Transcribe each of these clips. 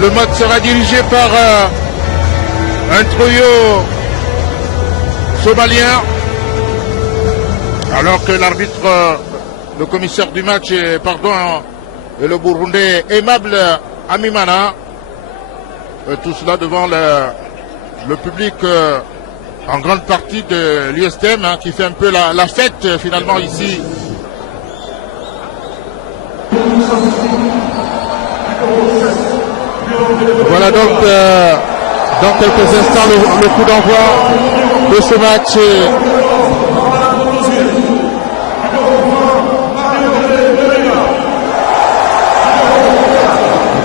Le match sera dirigé par un trio somalien, alors que l'arbitre, le commissaire du match, est le Burundais Aimable Amimana. Tout cela devant le public en grande partie de l'USTM, hein, qui fait un peu la fête finalement ici. Voilà donc dans quelques instants le coup d'envoi de ce match.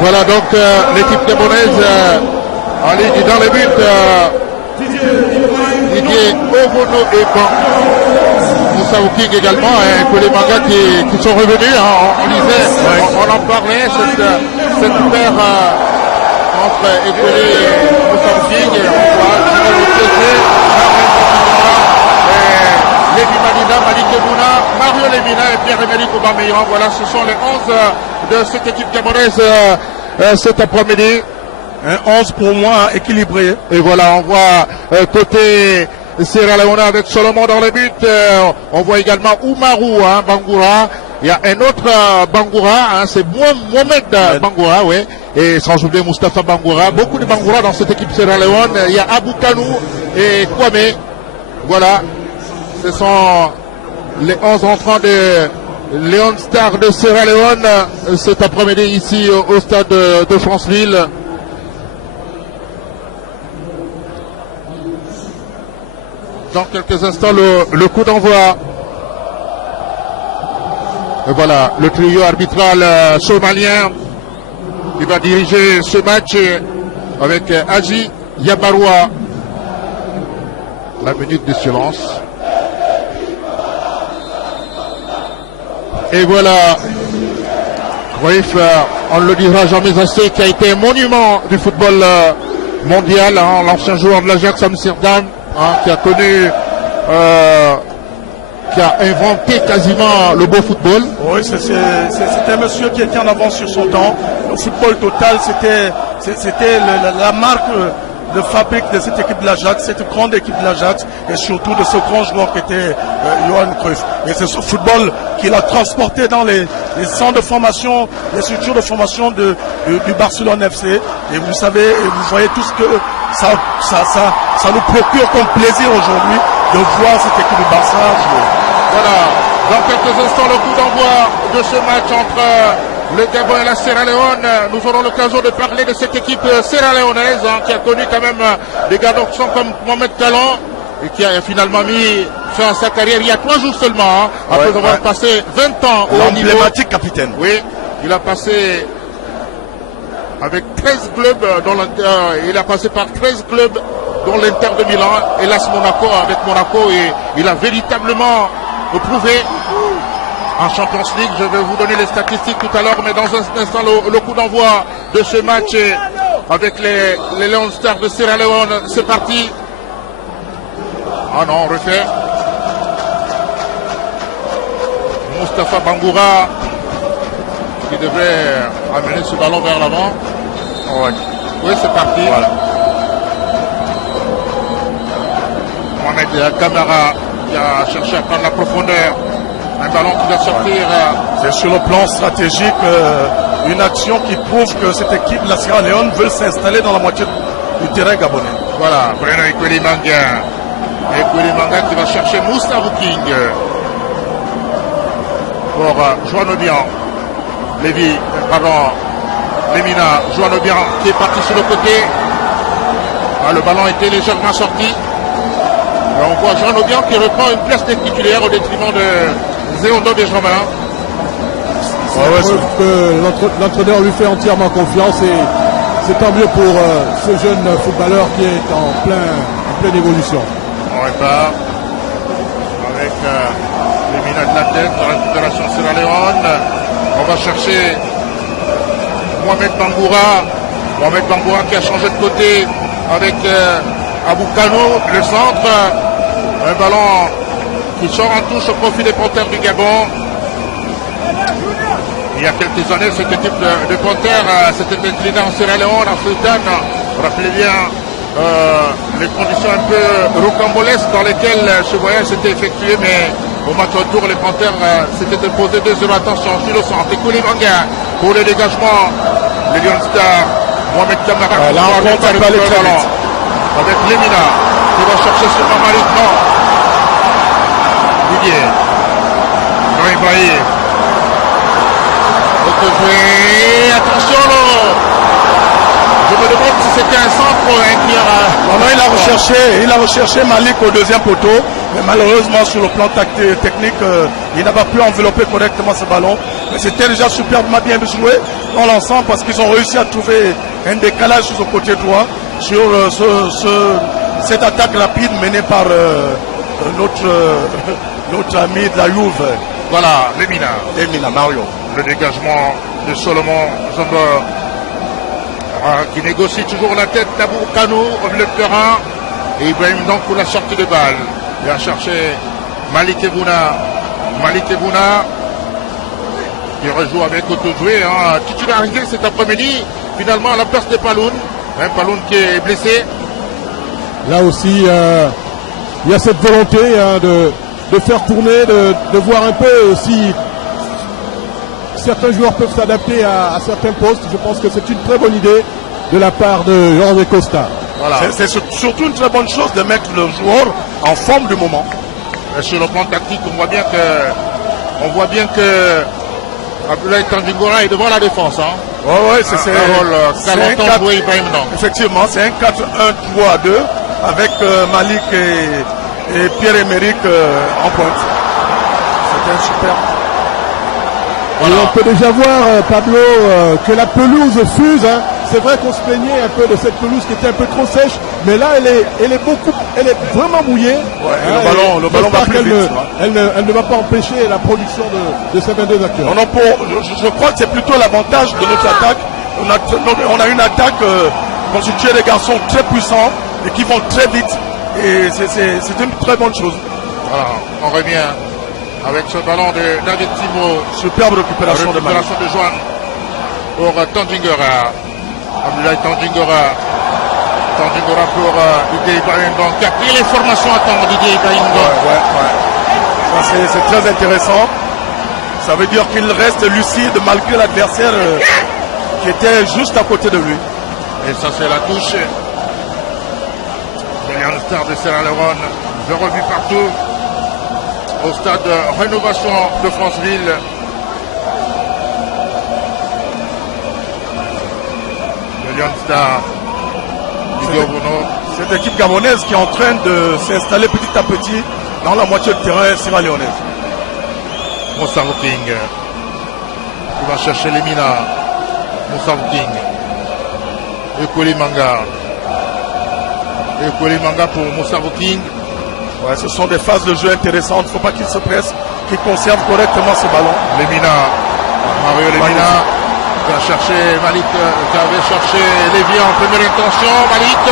Voilà donc l'équipe gabonaise en ligne dans les buts. Didier Obono et Moussa King également, et que les mangas qui sont revenus, hein, on disait, on en parlait, cette paire entre Ekwele et Moussa King, et on voit Lévi Malina, Malik Ebouna, Mario Lemina et Pierre-Emerick Aubameyang. Voilà, ce sont les 11 de cette équipe gabonaise cet après-midi. Un 11 pour moi équilibré. Et voilà, on voit côté Sierra Leone avec Solomon dans les buts. On voit également Oumarou, hein, Bangoura. Il y a un autre Bangoura, hein, c'est Mohamed Bangoura, oui. Et sans oublier Moustapha Bangoura. Beaucoup de Bangoura dans cette équipe Sierra Leone. Il y a Abou Kanou et Kwame. Voilà. Ce sont les 11 entrants de Léon Star de Sierra Leone cet après-midi ici au stade de Franceville. Dans quelques instants, le coup d'envoi. Voilà, le trio arbitral somalien qui va diriger ce match avec Haji Yabaroua. La minute de silence. Et voilà, Cruyff, on ne le dira jamais assez, qui a été un monument du football mondial, hein, l'ancien joueur de l'Ajax Amsterdam, hein, qui a connu, qui a inventé quasiment le beau football. Oui, c'était un monsieur qui était en avance sur son temps. Le football total, c'était la marque de fabrique de cette équipe de l'Ajax, cette grande équipe de l'Ajax, et surtout de ce grand joueur qui était Johan Cruyff. Et c'est ce football qu'il a transporté dans les centres de formation, les structures de formation du Barcelone FC. Et vous savez, et vous voyez tout ce que ça nous procure comme plaisir aujourd'hui de voir cette équipe du Barça jouer. Voilà, dans quelques instants, le coup d'envoi de ce match entre le Gabon et la Sierra Leone. Nous aurons l'occasion de parler de cette équipe sierra-léonaise, hein, qui a connu quand même des garçons comme Mohamed Kalon, et qui a finalement mis fin à sa carrière il y a 3 jours seulement, hein, après avoir passé 20 ans au niveau. L'emblématique capitaine. Oui, il a passé avec 13 clubs, il a passé par 13 clubs dont l'Inter de Milan, hélas Monaco, avec Monaco, et il a véritablement prouvé en Champions League. Je vais vous donner les statistiques tout à l'heure, mais dans un instant, le coup d'envoi de ce match avec les Lions Stars de Sierra Leone. C'est parti. Ah non, on refait. Moustapha Bangoura qui devrait amener ce ballon vers l'avant. Ouais. Oui, c'est parti. Voilà. Mohamed Camara qui a cherché à prendre la profondeur. Un ballon qui doit sortir. C'est sur le plan stratégique une action qui prouve que cette équipe de la Sierra Leone veut s'installer dans la moitié du terrain gabonais. Voilà, Bruno Ekwele Manga. Ekwele Manga qui va chercher Moussa King pour Joan Obiang. Lemina, Joan Obiang qui est parti sur le côté. Ah, le ballon était légèrement sorti. On voit Joan Obiang qui reprend une place de titulaire au détriment de Zéondo Benjamin. L'entraîneur lui fait entièrement confiance, et c'est tant mieux pour ce jeune footballeur qui est en pleine évolution. On repart avec Lemina de la tête dans la Fédération Sierra Leone. On va chercher Mohamed Bangoura qui a changé de côté avec Abou Kanou, le centre. Un ballon qui sort en touche au profit des porteurs du Gabon. Il y a quelques années, cette équipe de Panthères s'était inclinée en Sierra Leone, en Sultan. Vous vous rappelez bien les conditions un peu rocambolesques dans lesquelles ce voyage s'était effectué, mais au match retour, les Panthères s'étaient imposés 2-0. Attention, sur le centre, Ekoli Manga pour le dégagement. Les Lion Stars, Mohamed Kamara, là on compte un peu aller très vite. avec Lemina qui va chercher sur Mamarik. Non, Didier, non, Ibrahim. Attention, je me demande si c'était un centre ou un tir. Non, il a recherché Malik au deuxième poteau, mais malheureusement sur le plan technique, il n'a pas pu envelopper correctement ce ballon. Mais c'était déjà superbement bien joué dans l'ensemble parce qu'ils ont réussi à trouver un décalage sur le côté droit sur cette attaque rapide menée par notre ami de la Juve. Voilà, Lemina, Mario. Le dégagement de Solomon Zambor qui négocie toujours la tête d'Abou Kanou au milieu de terrain. Et Ibrahim donc pour la sortie de balle. Il a cherché Malik Ebouna. Qui rejoue avec Otojoué. Titularisé cet après-midi. Finalement à la place de Paloun. Paloun qui est blessé. Là aussi, il y a cette volonté de faire tourner, de voir un peu si certains joueurs peuvent s'adapter à certains postes. Je pense que c'est une très bonne idée de la part de Jorge Costa. Voilà. C'est surtout une très bonne chose de mettre le joueur en forme du moment. Et sur le plan tactique, on voit bien que Abdoulaye Tandjingora est devant la défense. Ouais, c'est un rôle qu'a joué Ibrahim Ndong. Effectivement, c'est un 4-1-3-2 avec Malik et Pierre-Emerick en pointe. C'était un super. Voilà. Et on peut déjà voir, Pablo, que la pelouse fuse. C'est vrai qu'on se plaignait un peu de cette pelouse qui était un peu trop sèche, mais là elle est vraiment mouillée. Ouais, le ballon va plus vite. Elle ne va pas empêcher la production de ces 22 acteurs. Je crois que c'est plutôt l'avantage de notre attaque. On a une attaque constituée de garçons très puissants et qui vont très vite. Et c'est une très bonne chose. Voilà, on revient avec ce ballon de David Timo. Superbe récupération de Joan pour Tandjingora. Abdoulaye Tandjingora pour Didier Ibrahim Ndong qui a pris les formations à temps Didier Ibrahim Ndong. Ouais. C'est très intéressant. Ça veut dire qu'il reste lucide malgré l'adversaire qui était juste à côté de lui. Et ça c'est la touche de Lion Stars de Sierra Leone. Je revis partout au stade de Rénovation de Franceville. Lion Stars. Cette équipe gabonaise qui est en train de s'installer petit à petit dans la moitié de terrain sierra-léonaise. Moussa King qui va chercher Lemina. Moussa King. Ekoli Manga pour Moussa King. Ouais, ce sont des phases de jeu intéressantes. Il ne faut pas qu'il se presse, qu'il conserve correctement ce ballon. Mario Lemina. Qui a cherché Malik, qui avait cherché Lévy en première intention, Malik,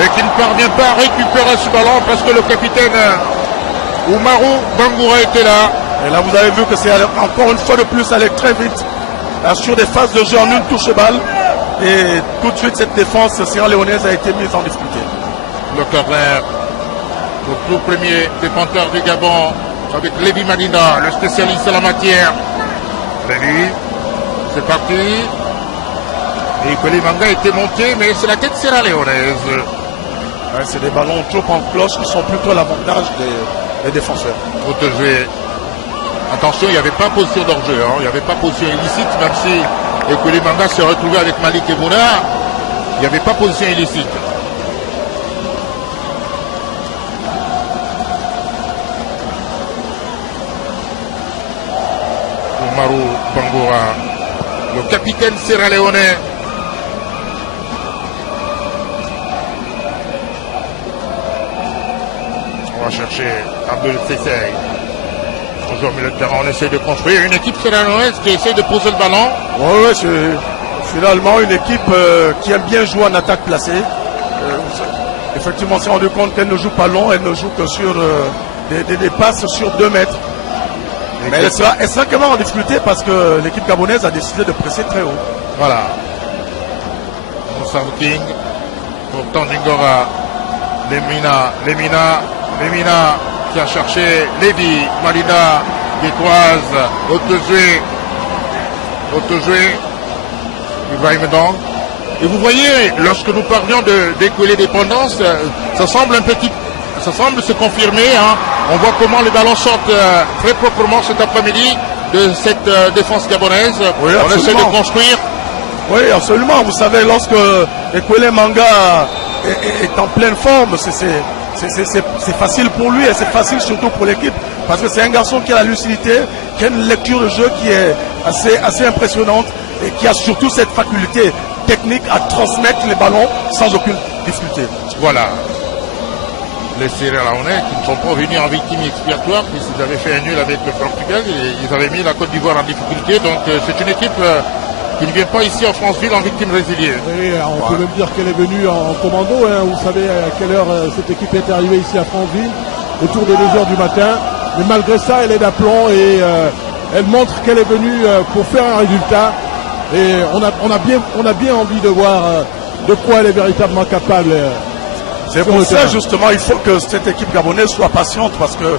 et qui ne parvient pas à récupérer ce ballon parce que le capitaine Oumarou Bangoura était là. Et là vous avez vu que c'est encore une fois de plus allé très vite sur des phases de jeu en une touche balle. Et tout de suite cette défense sierra-léonaise a été mise en difficulté. Le corner, le tout premier des Panthères du Gabon avec Lévy Madina, le spécialiste en la matière. Lévy. C'est parti. Et Ekoli Manga était monté, mais c'est la tête sierra-léonaise. Ouais, c'est des ballons trop en cloche qui sont plutôt à l'avantage des défenseurs. Protégé. Attention, il n'y avait pas position d'hors-jeu. Il n'y avait pas position illicite, même si Ekoli Manga s'est retrouvé avec Malik Ebouna. Il n'y avait pas position illicite. Oumarou Bangoura. Le capitaine sierra-léonais. On va chercher Abdel Sessay. Toujours au milieu de terrain, on essaie de construire une équipe sierra-léonaise qui essaie de poser le ballon. Ouais, c'est finalement une équipe qui aime bien jouer en attaque placée. Effectivement, on s'est rendu compte qu'elle ne joue pas long, elle ne joue que sur des passes sur 2 mètres. Mais elle sera quand même en difficulté parce que l'équipe gabonaise a décidé de presser très haut. Voilà. Moussa King pour Tandingora. Lemina qui a cherché Lévi. Malina qui croise. Autojoué. Ibrahim Dang. Et vous voyez, lorsque nous parlions d'écouler dépendance, ça semble se confirmer. Hein. On voit comment les ballons sortent très proprement cet après-midi de cette défense gabonaise. Oui, on essaie de construire. Oui, absolument. Vous savez, lorsque Ekwele Manga est en pleine forme, c'est facile pour lui et c'est facile surtout pour l'équipe. Parce que c'est un garçon qui a la lucidité, qui a une lecture de jeu qui est assez impressionnante et qui a surtout cette faculté technique à transmettre les ballons sans aucune difficulté. Voilà. Les Sierra Leone qui ne sont pas venus en victime expiatoire puisqu'ils avaient fait un nul avec le Portugal et ils avaient mis la Côte d'Ivoire en difficulté. Donc c'est une équipe qui ne vient pas ici en Franceville en victime résiliée. Oui, on peut même dire qu'elle est venue en commando. Hein. Vous savez à quelle heure cette équipe est arrivée ici à Franceville, autour de 2h du matin. Mais malgré ça, elle est d'aplomb et elle montre qu'elle est venue pour faire un résultat. Et on a bien envie de voir de quoi elle est véritablement capable. C'est pour ça justement il faut que cette équipe gabonaise soit patiente parce que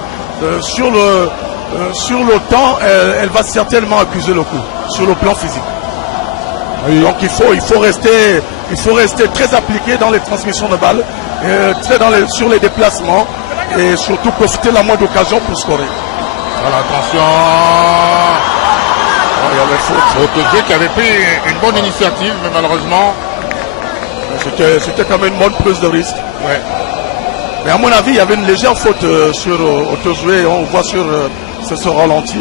sur le temps, elle va certainement accuser le coup sur le plan physique. Oui. Donc il faut rester très appliqué dans les transmissions de balles, sur les déplacements et surtout profiter de la moindre occasion pour scorer. Voilà, attention. Il y avait faute. Qui avait pris une bonne initiative, mais malheureusement. C'était quand même une bonne prise de risque. Ouais. Mais à mon avis, il y avait une légère faute sur Autojoué. On voit sur ce ralenti.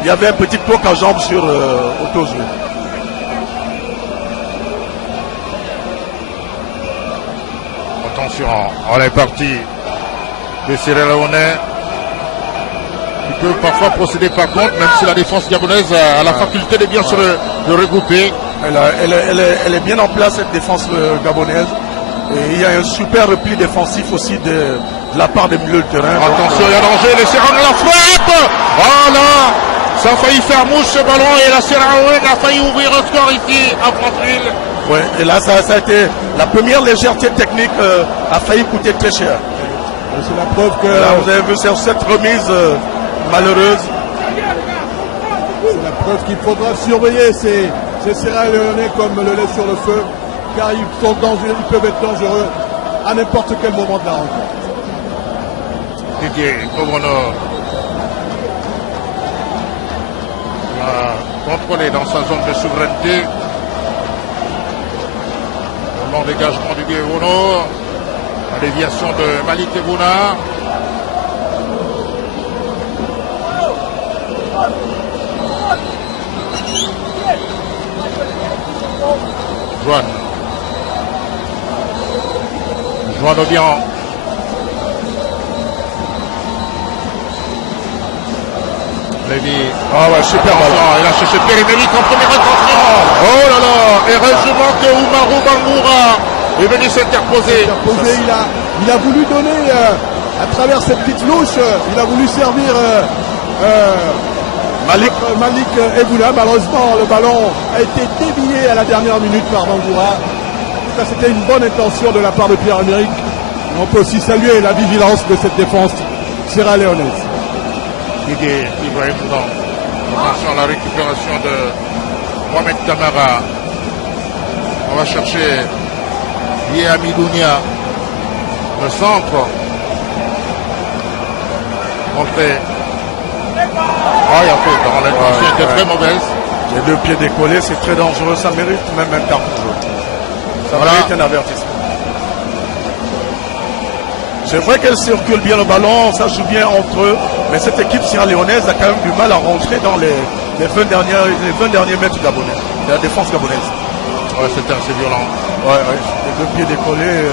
Il y avait un petit toc à jambe sur Autojoué. Attention, on est parti. Le Sierra Leone qui peut parfois procéder par contre, même si la défense gabonaise a la faculté de bien se regrouper. Elle est bien en place cette défense gabonaise. Et il y a un super repli défensif aussi de la part des milieux de terrain. Attention, il y a danger, les Sierra Leone la frappe. Oh là, ça a failli faire mouche ce ballon et la Sierra Leone a failli ouvrir un score ici à Franceville. Oui, et là ça a été la première légèreté technique a failli coûter très cher. C'est la preuve que là, vous avez vu cette remise malheureuse. C'est la preuve qu'il faudra surveiller ces Sierra Leone comme le lait sur le feu, car ils peuvent être dangereux à n'importe quel moment de la rencontre. Didier Omono va contrôler dans sa zone de souveraineté. Bon dégagement du Didier Omono. La déviation de Malik Ebouna. Joanne Odian. Lévi. Ah ouais, super ballon. Il a cherché Pierre-Emerick en première intention. Oh là là. Et heureusement que Oumarou Bangoura est venu s'interposer. Il a voulu donner, à travers cette petite louche, il a voulu servir Malik Ebouna. Malheureusement, le ballon a été dévié à la dernière minute par Bangoura. Ça, c'était une bonne intention de la part de Pierre-Emerick. On peut aussi saluer la vigilance de cette défense sierra-léonaise. Didier Ibrahim Dang. Attention à la récupération de Mohamed Kamara. On va chercher Yéami Dounia. Le centre. Montré. Ah, il y a faute. L'intention était très mauvaise. Les deux pieds décollés, c'est très dangereux. Ça mérite même un carton jaune. Ça mérite un avertissement. C'est vrai qu'elle circule bien le ballon, ça joue bien entre eux, mais cette équipe sierra-léonaise a quand même du mal à rentrer dans les 20 derniers mètres gabonais, de la défense gabonaise. Ouais, c'était assez violent. Ouais, les deux pieds décollés,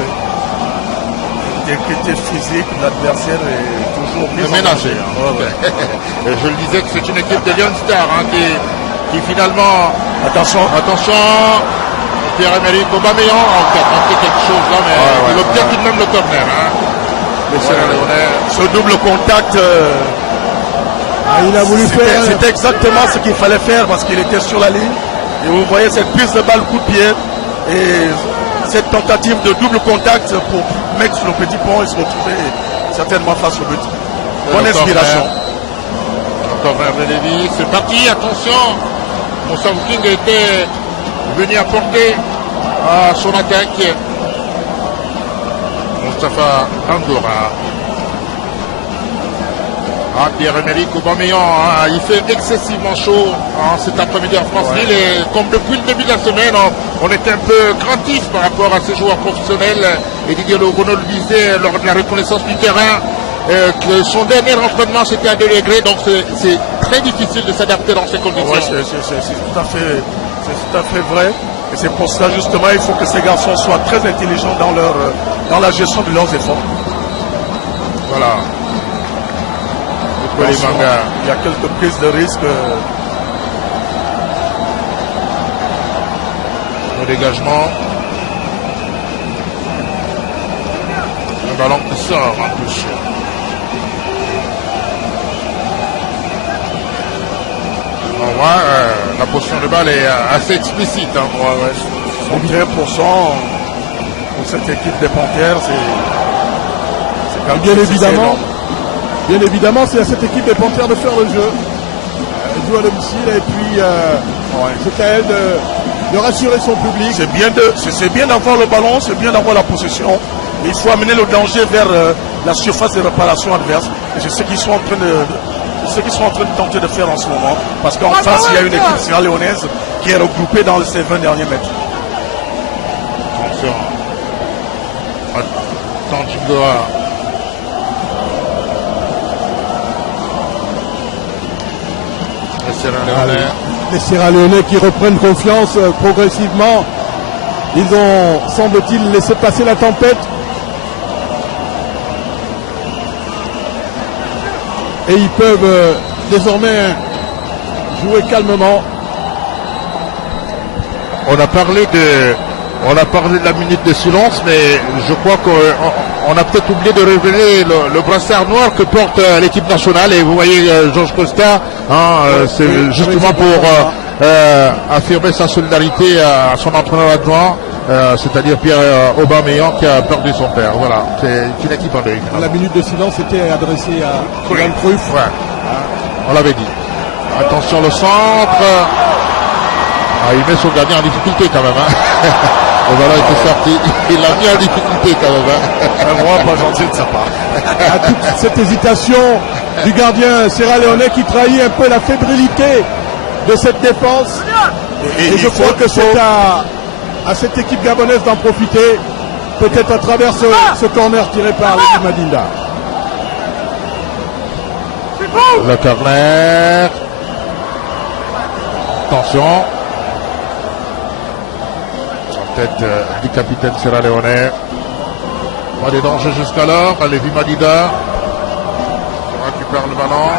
l'intégrité physique de l'adversaire est toujours mise ménagée. Ouais. Je le disais que c'est une équipe de Lyon Star qui finalement... Attention, Pierre-Emerick Aubameyang qui a tenté quelque chose là, mais il obtient tout de même le corner. Les Sierra-Léonais. Ce double contact il a voulu faire. C'était exactement ce qu'il fallait faire parce qu'il était sur la ligne. Et vous voyez cette prise de balle coup de pied et cette tentative de double contact pour mettre sur le petit pont et se retrouver certainement face au but. Bonne inspiration. Encore vers Lévy, c'est parti, attention. Moussa King était venu apporter à son attaque. Moustapha Bangoura. Pierre-Emerick Aubameyang, il fait excessivement chaud cet après-midi en France-Lille et comme depuis le début de la semaine, on était un peu craintif par rapport à ces joueurs professionnels et Didier Renaud le disait lors de la reconnaissance du terrain que son dernier entraînement c'était à 2 degrés, donc c'est très difficile de s'adapter dans ces conditions. Ouais, c'est tout à fait vrai et c'est pour cela justement il faut que ces garçons soient très intelligents dans la gestion de leurs efforts. Voilà. Il y a quelques prises de risque. Le dégagement. Le ballon qui sort en touche. On voit la position de balle est assez explicite. 61% pour cette équipe des Panthères, c'est quand même bien évidemment. Bien évidemment, c'est à cette équipe des Panthères de faire le jeu. Elle joue à domicile et puis c'est à elle de rassurer son public. C'est bien d'avoir le ballon, c'est bien d'avoir la possession. Mais il faut amener le danger vers la surface de réparation adverse. Et c'est ce qu'ils sont en train de tenter de faire en ce moment. Parce qu'en face, il y a une équipe sierra-léonaise qui est regroupée dans ces 20 derniers mètres. Attention. Tanjingoa. Les Sierra-Léonais qui reprennent confiance progressivement. Ils ont, semble-t-il, laissé passer la tempête. Et ils peuvent désormais jouer calmement. On a parlé de la minute de silence, mais je crois qu'on a peut-être oublié de révéler le brassard noir que porte l'équipe nationale. Et vous voyez Georges Costa, c'est justement pour affirmer sa solidarité à son entraîneur adjoint, c'est-à-dire Pierre Aubameyang qui a perdu son père. Voilà, c'est une équipe en deuil. La minute de silence était adressée à Johan Cruyff. Ouais. On l'avait dit. Attention le centre. Il met son gardien en difficulté quand même. Le ballon était sorti. Il l'a mis en difficulté quand même. Vraiment pas gentil de sa part. À toute cette hésitation du gardien sierra-léonais qui trahit un peu la fébrilité de cette défense. Et je crois que c'est à cette équipe gabonaise d'en profiter, peut-être à travers ce corner tiré par l'équipe Madinda. Le corner. Attention. Tête du capitaine sierra-léonais. Pas de danger jusqu'alors. Lévi Madida récupère le ballon.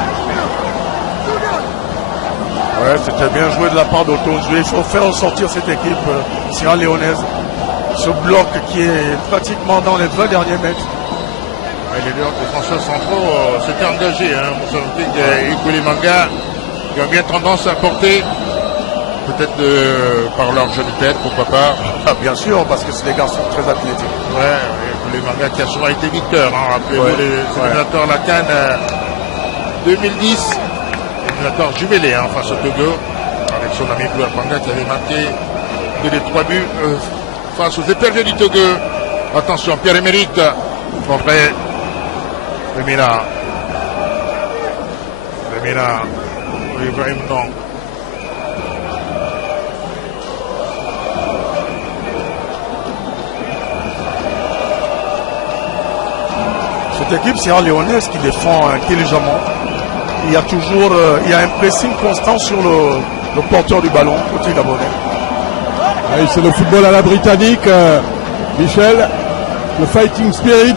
Ouais, c'était bien joué de la part d'Auto-Joué. Il faut faire ressortir cette équipe sierra-léonaise. Ce bloc qui est pratiquement dans les 20 derniers mètres. Les deux défenseurs centraux s'étaient engagés. Moussa King et Ikuli Manga qui ont bien tendance à porter. Peut-être par leur jeune tête, pourquoi pas. Ah, bien sûr, parce que c'est des garçons très athlétiques. Ouais, les Manga qui a souvent été victeur. Rappelez-vous les éliminateurs la CAN 2010. Éliminateur jumelé face au Togo. Avec son ami Blue Manga qui avait marqué 2 des 3 buts face aux éperviers du Togo. Attention, Pierre-Emerick contre Lemina. Ibrahim non. Cette équipe sierra-léonaise qui défend intelligemment. Il y a un pressing constant sur le porteur du ballon, côté gabonais. Oui, c'est le football à la britannique, Michel, le fighting spirit.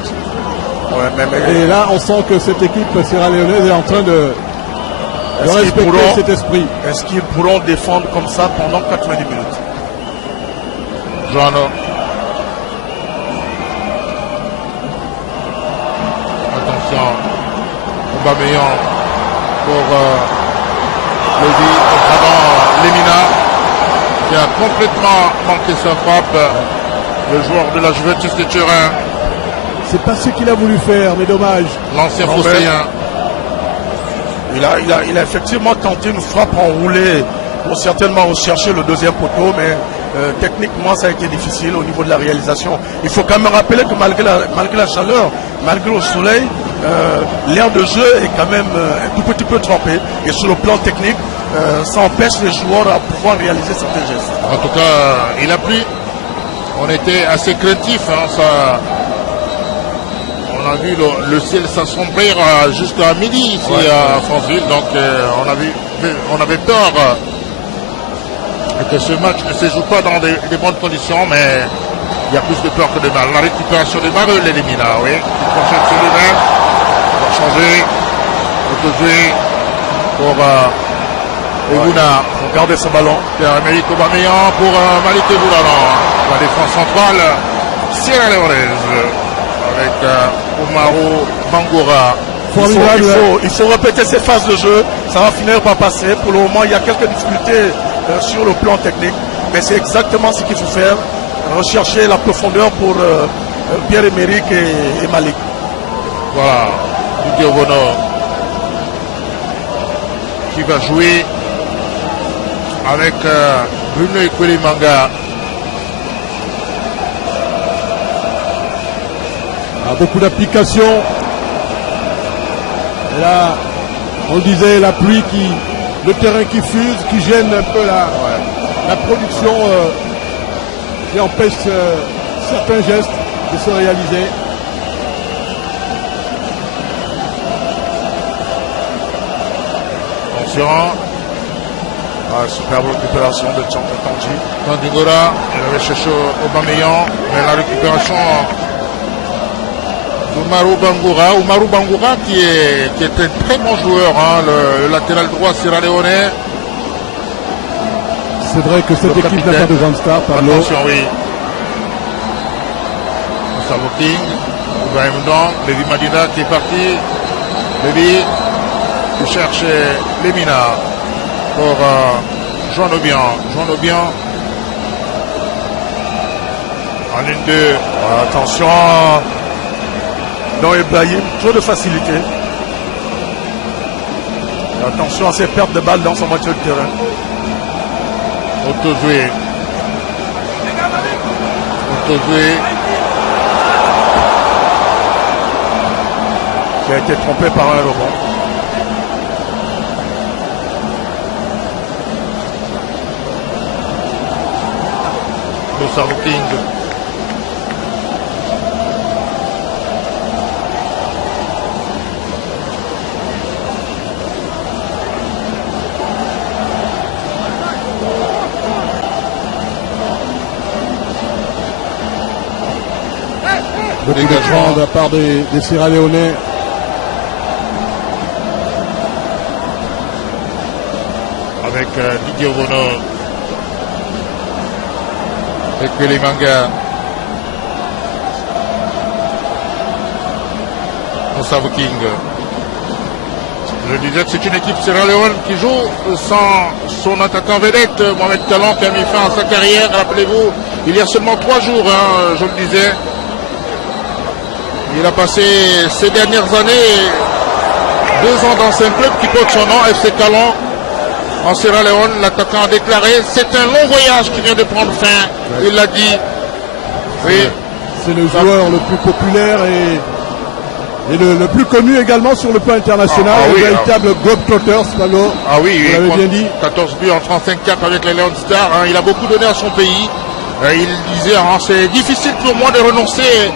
Ouais, et là, on sent que cette équipe sierra-léonaise est en train de respecter cet esprit. Est-ce qu'ils pourront défendre comme ça pendant 90 minutes? Joano. Attention. Aubameyang. pour Lemina, qui a complètement manqué sa frappe. Le joueur de la Juventus de Turin. C'est pas ce qu'il a voulu faire, mais dommage. L'ancien Phocéen. Il a effectivement tenté une frappe enroulée pour certainement rechercher le deuxième poteau, mais techniquement ça a été difficile au niveau de la réalisation. Il faut quand même rappeler que malgré la chaleur, malgré le soleil, l'air de jeu est quand même un tout petit peu trempé. Et sur le plan technique, ça empêche les joueurs à pouvoir réaliser certains gestes. En tout cas, il a plu. On était assez craintifs. Hein, on a vu le ciel s'assombrir jusqu'à midi ici à Franceville. Donc on avait peur que ce match ne se joue pas dans des bonnes conditions, mais il y a plus de peur que de mal. La récupération de Mareux l'élimine, oui. Il projette sur lui-même. Il va changer. Autojoué pour Eguna. Faut garder ce ballon. Pierre-Emerick Aubameyang pour Malik Eguna. La défense centrale Sierra Leonaise avec Umaru Bangoura. Il faut répéter ces phases de jeu. Ça va finir par passer. Pour le moment, il y a quelques difficultés sur le plan technique, mais c'est exactement ce qu'il faut faire. Rechercher la profondeur pour Pierre-Emerick et Malik. Voilà, Didier Obono qui va jouer avec Bruno Ekwelimanga. Beaucoup d'applications. Et là, on disait la pluie le terrain qui fuse, qui gêne un peu la production, qui empêche certains gestes de se réaliser. Attention. Superbe récupération de Tanguy. Tandigora, il avait cherché Aubameyang, mais la récupération d'Umaru Bangoura. Umaru Bangoura qui est un très bon joueur, hein, le latéral droit sierra-léonais. C'est vrai que cette équipe n'a pas de grande star, Pablo. Attention, oui. Gustavo King, Ibrahim Ndong, Lévi Madina qui est parti. Lévi qui cherche Lemina pour Jean Obian. Jean Obian en 1-2. Attention dans Ibrahim, trop de facilité. Attention à ses pertes de balles dans son match de terrain. Autojoué. Qui a été trompé par un rebond. Gustavo King. Beaucoup d'écran de la part des Sierra-Léonais. Avec Didier Obono et Ekwelimanga. Gustavo King. Je disais que c'est une équipe Sierra Leone qui joue sans son attaquant vedette, Mohamed Kalan, qui a mis fin à sa carrière, rappelez-vous, il y a seulement 3 jours, hein, je le disais. Il a passé ces dernières années 2 ans dans un club qui porte son nom, FC Kalan, en Sierra Leone. L'attaquant a déclaré, c'est un long voyage qui vient de prendre fin, il l'a dit. Oui. C'est le joueur le plus populaire et le plus connu également sur le plan international, oui, véritable globetrotter, Pablo. Ah oui, vous l'avez bien dit. 14 buts en 35 avec les Leon Stars, hein, il a beaucoup donné à son pays. Il disait, hein, c'est difficile pour moi de renoncer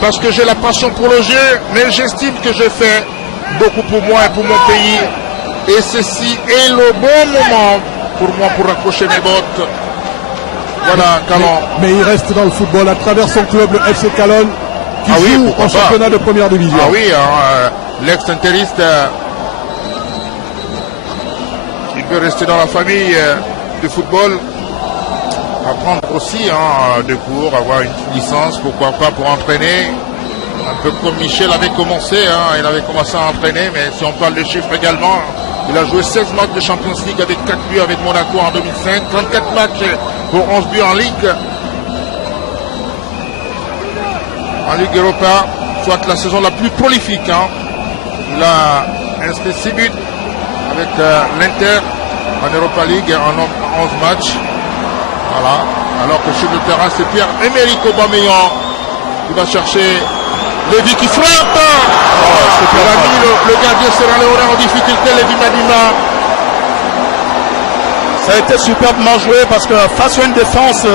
parce que j'ai la passion pour le jeu, mais j'estime que je fais beaucoup pour moi et pour mon pays. Et ceci est le bon moment pour moi pour raccrocher mes bottes. Voilà, Kalan. Mais il reste dans le football à travers son club, le FC Kalan, qui joue en championnat de première division. Ah oui, hein, l'ex-interiste, il peut rester dans la famille du football, apprendre aussi des cours, avoir une licence, pourquoi pas, pour entraîner Un peu comme Michel avait commencé, hein, il avait commencé à entraîner, mais si on parle de chiffres également, il a joué 16 matchs de Champions League avec 4 buts avec Monaco en 2005, 34 matchs pour 11 buts en Ligue. En Ligue Europa, soit la saison la plus prolifique. Hein. Il a inscrit 6 buts avec l'Inter en Europa League en 11 matchs. Voilà. Alors que sur le terrain, c'est Pierre-Emerick Aubameyang qui va chercher Lévi qui frappe. Il a mis le gardien sierra-léonais en difficulté, Lévi Madima. Ça a été superbement joué parce que face à une défense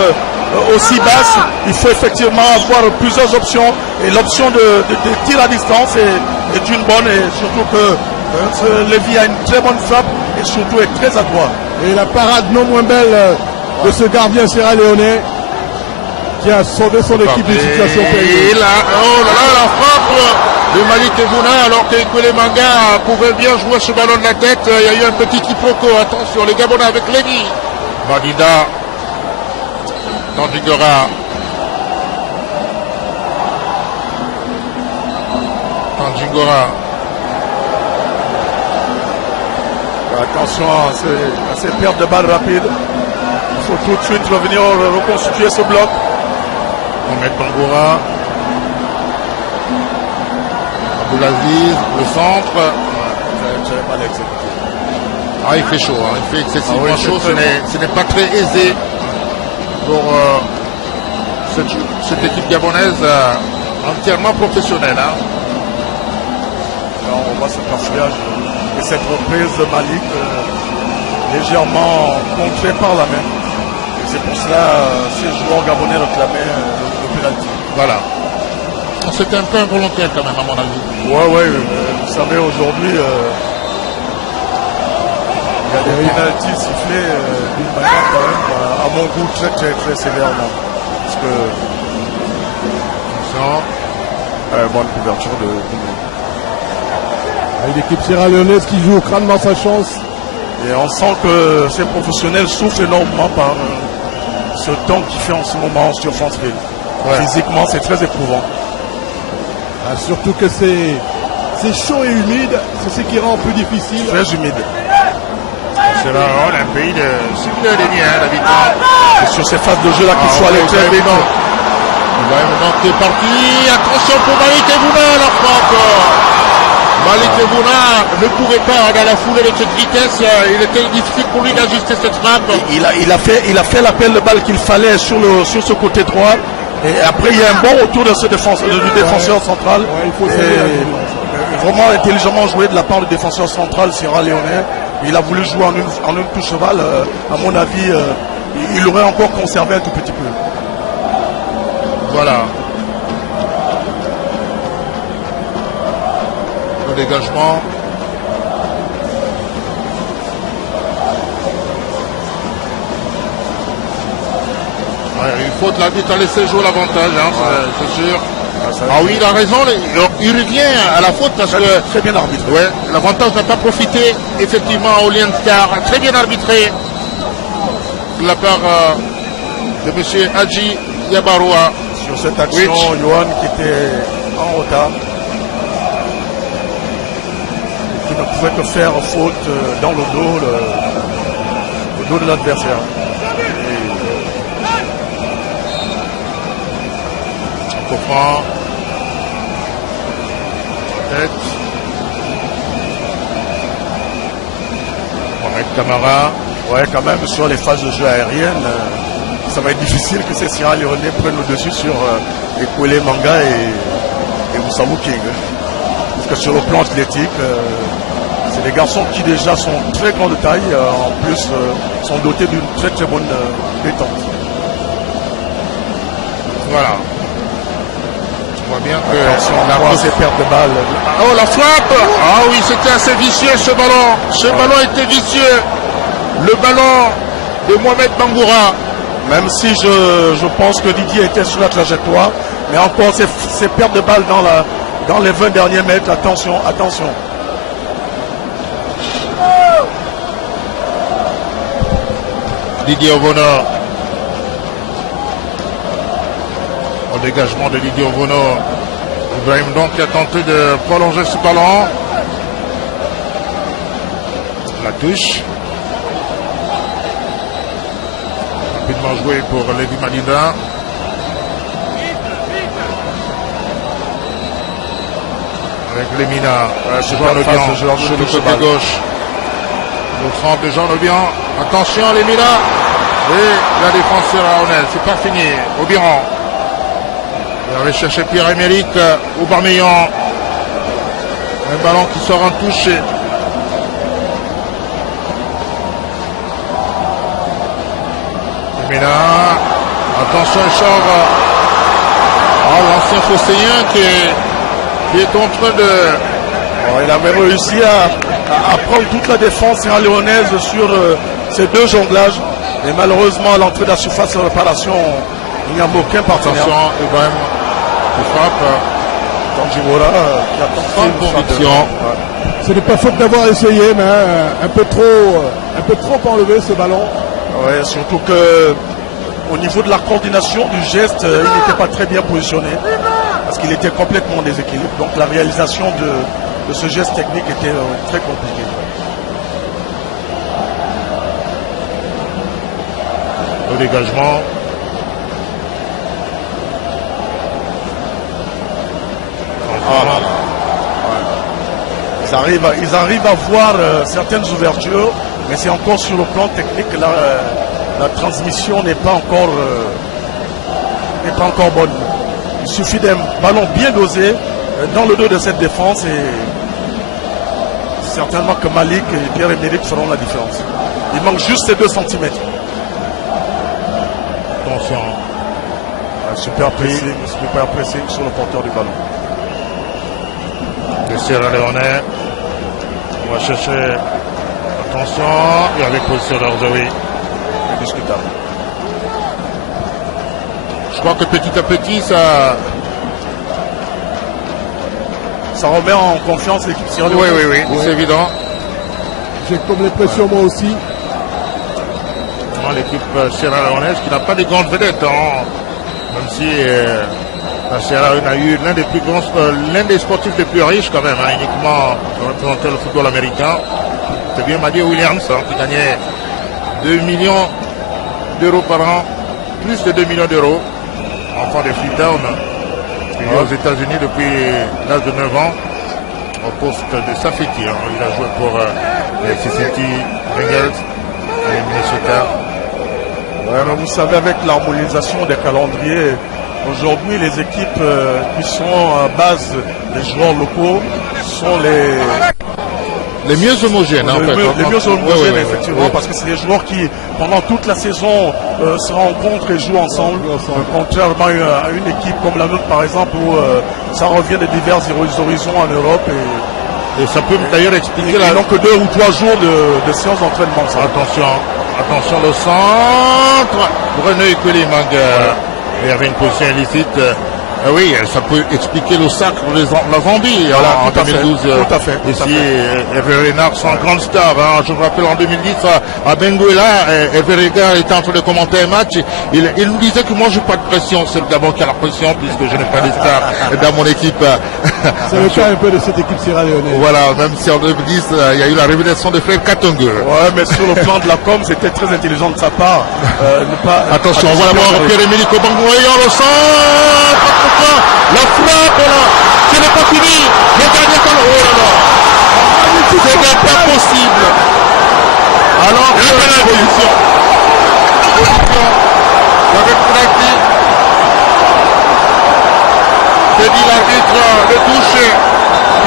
aussi basse, il faut effectivement avoir plusieurs options. Et l'option de tir à distance est une bonne, et surtout que Lévi a une très bonne frappe et surtout est très adroit. Et la parade non moins belle de ce gardien sierra-léonais qui a sauvé son équipe d'une situation périlleuse. Et là, oh là là, la frappe de Malik Ebouna, alors que Kwele Manga pouvait bien jouer ce ballon de la tête. Il y a eu un petit quiproquo. Attention, les Gabonais avec Lévi. Badida. Tandjingora. Tandjingora. Attention à ces pertes de balles rapides. Il faut tout de suite revenir reconstituer ce bloc. Mohamed Bangoura. Abdelaziz, le centre. J'avais mal exécuté. Ah, il fait chaud, hein. Il fait excessivement Ah oui, chaud. Ce n'est pas très aisé pour cette équipe gabonaise entièrement professionnelle. Hein. Là, on voit ce cafouillage et cette reprise de Malik légèrement contrée par la main. Et c'est pour cela ces joueurs gabonais réclamaient le pénalty. Voilà. C'était un peu involontaire quand même, à mon avis. Ouais, vous savez, aujourd'hui, il y a des pénaltys sifflés d'une manière quand même, à mon goût, très très très sévèrement. Parce que bonne couverture de Une équipe sierra-léonaise qui joue crânement sa chance. Et on sent que ces professionnels souffrent énormément par ce temps qu'il fait en ce moment sur Franceville. Ouais. Physiquement, c'est très éprouvant. Ah, surtout que c'est chaud et humide, c'est ce qui rend plus difficile. Très humide. C'est là, on a un pays de 6 millions et demi d'habitants. C'est sur ces phases de jeu là qu'il faut aller très vite. Il va maintenant qui est parti. Attention pour Malik Ebouna, la frappe. Malik Ebouna ne pourrait pas dans la foulée de cette vitesse. Il était difficile pour lui d'ajuster cette frappe. Il a fait l'appel de balle qu'il fallait sur ce côté droit. Et après, il y a un bon retour de ce du défenseur central. Ouais, il faut vraiment intelligemment joué de la part du défenseur central sierra-léonais. Il a voulu jouer en une touche cheval. À mon avis, il aurait encore conservé un tout petit peu. Voilà. Le dégagement. Ouais, il faut de l'arbitre à laisser jouer l'avantage, hein, c'est sûr. Ah oui, il a raison, il revient à la faute parce que... Très bien arbitré. Ouais, l'avantage n'a pas profité effectivement au Lion Star. Très bien arbitré de la part de M. Hadji Yabaroua. Sur cette action, Johan qui était en retard, qui ne pouvait que faire faute dans le dos de l'adversaire. Comprend. Tête. Mohamed Camara. Ouais, quand même, sur les phases de jeu aériennes, ça va être difficile que ces Sierra-Léonais prennent le dessus sur Kwele Manga et Moussabou King. Parce que sur le plan athlétique, c'est des garçons qui déjà sont très grands de taille, en plus sont dotés d'une très très bonne détente. Voilà. On voit bien que la voit ces pertes de balles. Oh, la frappe. Ah oui, c'était assez vicieux ce ballon. Ce ballon était vicieux. Le ballon de Mohamed Bangoura. Même si je pense que Didier était sur la trajectoire, mais encore ces pertes de balles dans les 20 derniers mètres. Attention, attention. Didier Ovono. Au dégagement de Didier Ovono. Ibrahim donc qui a tenté de prolonger ce ballon. La touche. Rapidement joué pour Lévi Madida. Avec Lemina, Jean Obian sur le côté gauche. Le centre de Jean Obian. Attention Lemina. Et la défense sierra-léonaise. C'est pas fini. Obian. Il avait cherché Pierre-Emerick Aubameyang. Un ballon qui sort en touche. Lemina. Attention, il sort. L'ancien Phocéen qui est en train de... Il avait réussi à prendre toute la défense sierra-léonaise sur ces deux jonglages. Et malheureusement, à l'entrée de la surface de réparation, il n'y a aucun partenaire. Attention, Ibrahim qui frappe. Tanjimora qui attend Sans conviction. Ce n'est pas faute d'avoir essayé, mais un peu trop enlevé ce ballon. Ouais, surtout que au niveau de la coordination du geste, il n'était pas très bien positionné parce qu'il était complètement en déséquilibre. Donc la réalisation de ce geste technique était très compliquée. Le dégagement. Ils arrivent à voir certaines ouvertures, mais c'est encore sur le plan technique que la transmission n'est pas encore bonne. Il suffit d'un ballon bien dosé dans le dos de cette défense et certainement que Malik et Pierre-Emerick feront la différence. Il manque juste ces 2 cm. Attention. Super pressing sur le porteur du ballon. Le Sierra-Léonais. On va chercher. Attention. Il y avait position d'Orzaoui. Indiscutable. Je crois que petit à petit, ça remet en confiance l'équipe sierra-léonaise. Oui, c'est évident. J'ai comme l'impression moi aussi. L'équipe sierra-léonaise qui n'a pas de grandes vedettes, même si la Sierra Leone a eu l'un des sportifs les plus riches quand même, uniquement représenté le football américain. C'est bien Madieu Williams qui gagnait 2 millions d'euros par an, plus de 2 millions d'euros, enfant de Freetown, il est aux États-Unis depuis l'âge de 9 ans, au poste de safety. Il a joué pour les Cincinnati Bengals et Minnesota. Ouais, mais vous savez, avec l'harmonisation des calendriers, aujourd'hui, les équipes qui sont à base des joueurs locaux sont les mieux homogènes. Les mieux homogènes, oui, effectivement, parce que c'est des joueurs qui, pendant toute la saison, se rencontrent et jouent ensemble. Contrairement à une équipe comme la nôtre, par exemple, où ça revient de divers horizons en Europe. Et ça peut d'ailleurs expliquer Ils n'ont que 2 ou 3 jours de séance d'entraînement. Attention le centre. Bruno Ikulimang. Il y avait une position illicite. Oui, ça peut expliquer le sacre de la Zambie en 2012. Tout à fait. Ici, Hervé Renard, son grand star. Je me rappelle en 2010, à Benguela, Hervé Renard était en train de commenter un match. Il nous disait que moi, je n'ai pas de pression. C'est le Gabon qui a la pression, puisque je n'ai pas de star dans mon équipe. C'est le cas un peu de cette équipe sierra-léonaise. Voilà, même si en 2010, il y a eu la révélation de frère Katongue. Ouais, mais sur le plan de la com, c'était très intelligent de sa part. Attention, on voit d'abord Pierre-Emerick Aubameyang au centre. La frappe là, ce n'est pas fini. Le dernier temps, oh là là, ce n'est pas possible. Alors que la position avec Kraki, c'est dit l'arbitre de touche,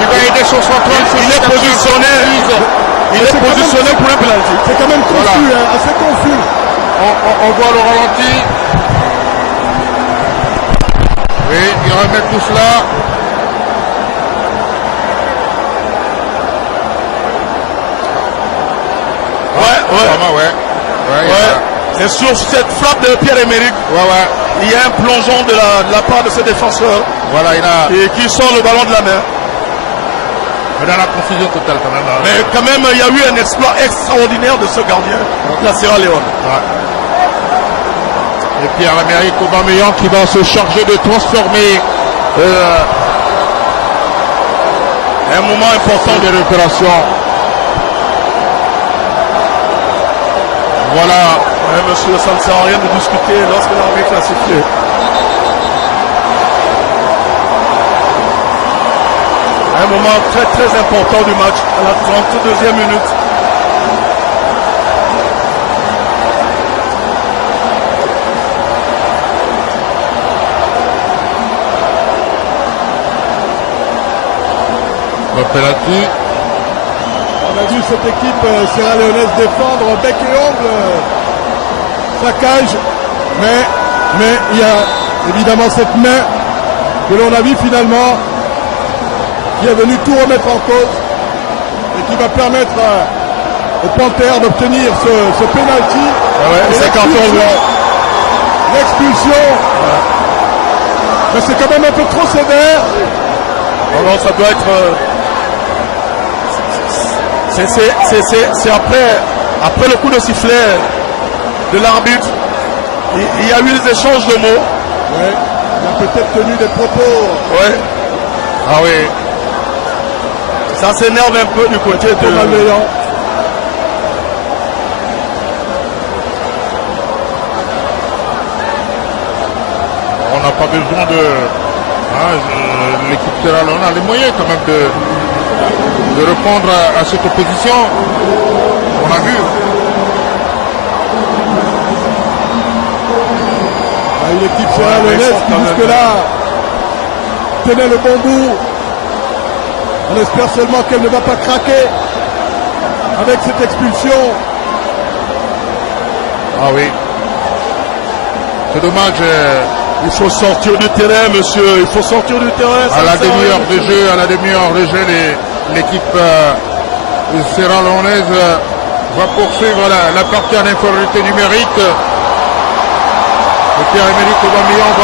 il va aider son central. Il est positionné pour un penalty. C'est quand même confus, assez confus. On voit le ralenti. Oui, ils remettent tout cela. Ouais. Et sur cette frappe de Pierre-Emerick, il y a un plongeon de la part de ce défenseur. Voilà, et qui sort le ballon de la main. Mais dans la confusion totale quand même. Mais quand même, il y a eu un exploit extraordinaire de ce gardien de la Sierra Leone. Et Pierre-Emerick Aubameyang qui va se charger de transformer Un moment important de récupération. Voilà. Ouais, monsieur, ça ne sert à rien de discuter lorsque l'arbitre a sifflé. Un moment très très important du match, à la 32e minute. Le penalty. On a vu cette équipe sierra-léonaise défendre bec et ongle sa cage, mais il y a évidemment cette main que l'on a vu finalement qui est venue tout remettre en cause et qui va permettre aux Panthères d'obtenir ce penalty. C'est quand on l'expulsion. Mais c'est quand même un peu trop sévère. non, ça doit être. C'est après le coup de sifflet de l'arbitre. Il y a eu des échanges de mots. Ouais, il a peut-être tenu des propos. Ouais. Ah oui. Ça s'énerve un peu du côté de malveillant. On n'a pas besoin de... l'équipe sierra-léonaise a les moyens quand même de répondre à cette opposition. On a vu. Une équipe sierra-léonaise qui jusque-là tenait le bon bout. On espère seulement qu'elle ne va pas craquer avec cette expulsion. Ah oui. C'est dommage. Il faut sortir du terrain, monsieur. Il faut sortir du terrain. À la demi-heure de jeu, l'équipe sierra-léonaise va poursuivre la partie en infériorité numérique. Et Pierre-Emerick Aubameyang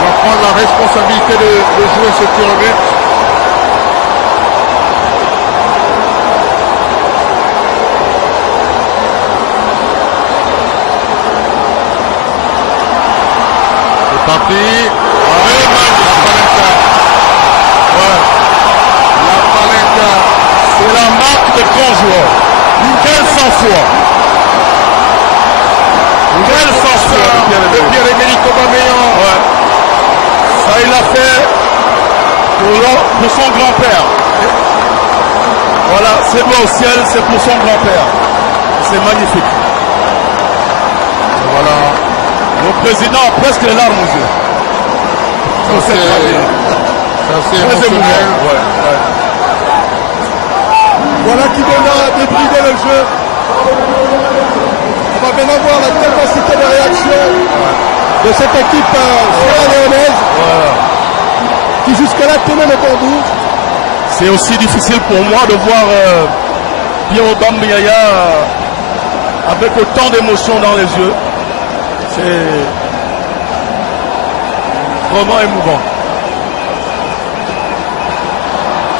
va prendre la responsabilité de jouer ce tir au but. C'est parti. La Palenka. C'est la marque de grand joueur. Quel sang-froid. Quel sang-froid de Pierre-Emerick Aubameyang. Ouais. Ça, il l'a fait pour son grand-père. Voilà, c'est doigt au ciel, c'est pour son grand-père. C'est magnifique. Voilà. Le président a presque les larmes aux yeux. Ça, c'est Très émotionnel. émouvant. Ouais. Voilà qui viendra débrider le jeu. On va bien voir la capacité de réaction de cette équipe sierra-léonaise qui jusque-là tenait le bon bout. C'est aussi difficile pour moi de voir Pierre Aubameyang avec autant d'émotion dans les yeux. C'est vraiment émouvant.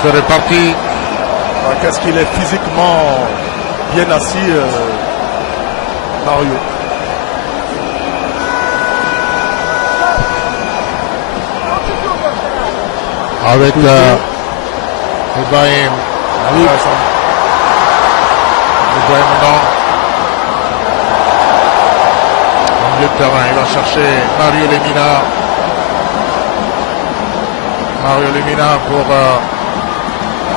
C'est reparti. Qu'est-ce qu'il est physiquement bien assis, Mario. Avec Ibrahim. Ibrahim Ndong. Au milieu de terrain, il va chercher Mario Lemina. Mario Lemina pour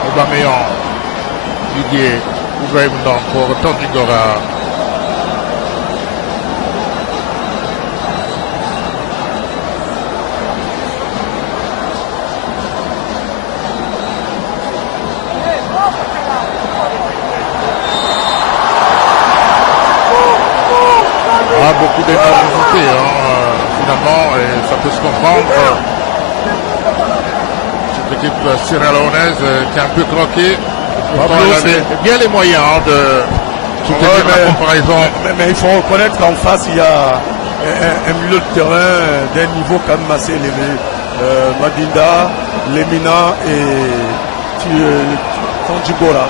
Aubameyang. Didier. Ibrahim Ndong pour Tandingora. Beaucoup d'énergie finalement, et ça peut se comprendre. Cette équipe sierra-léonaise qui est un peu croquée. Pourtant, elle avait bien les moyens de soutenir la comparaison. Mais il faut reconnaître qu'en face, il y a un milieu de terrain d'un niveau quand même assez élevé. Madinda, Lemina et Tandjibora.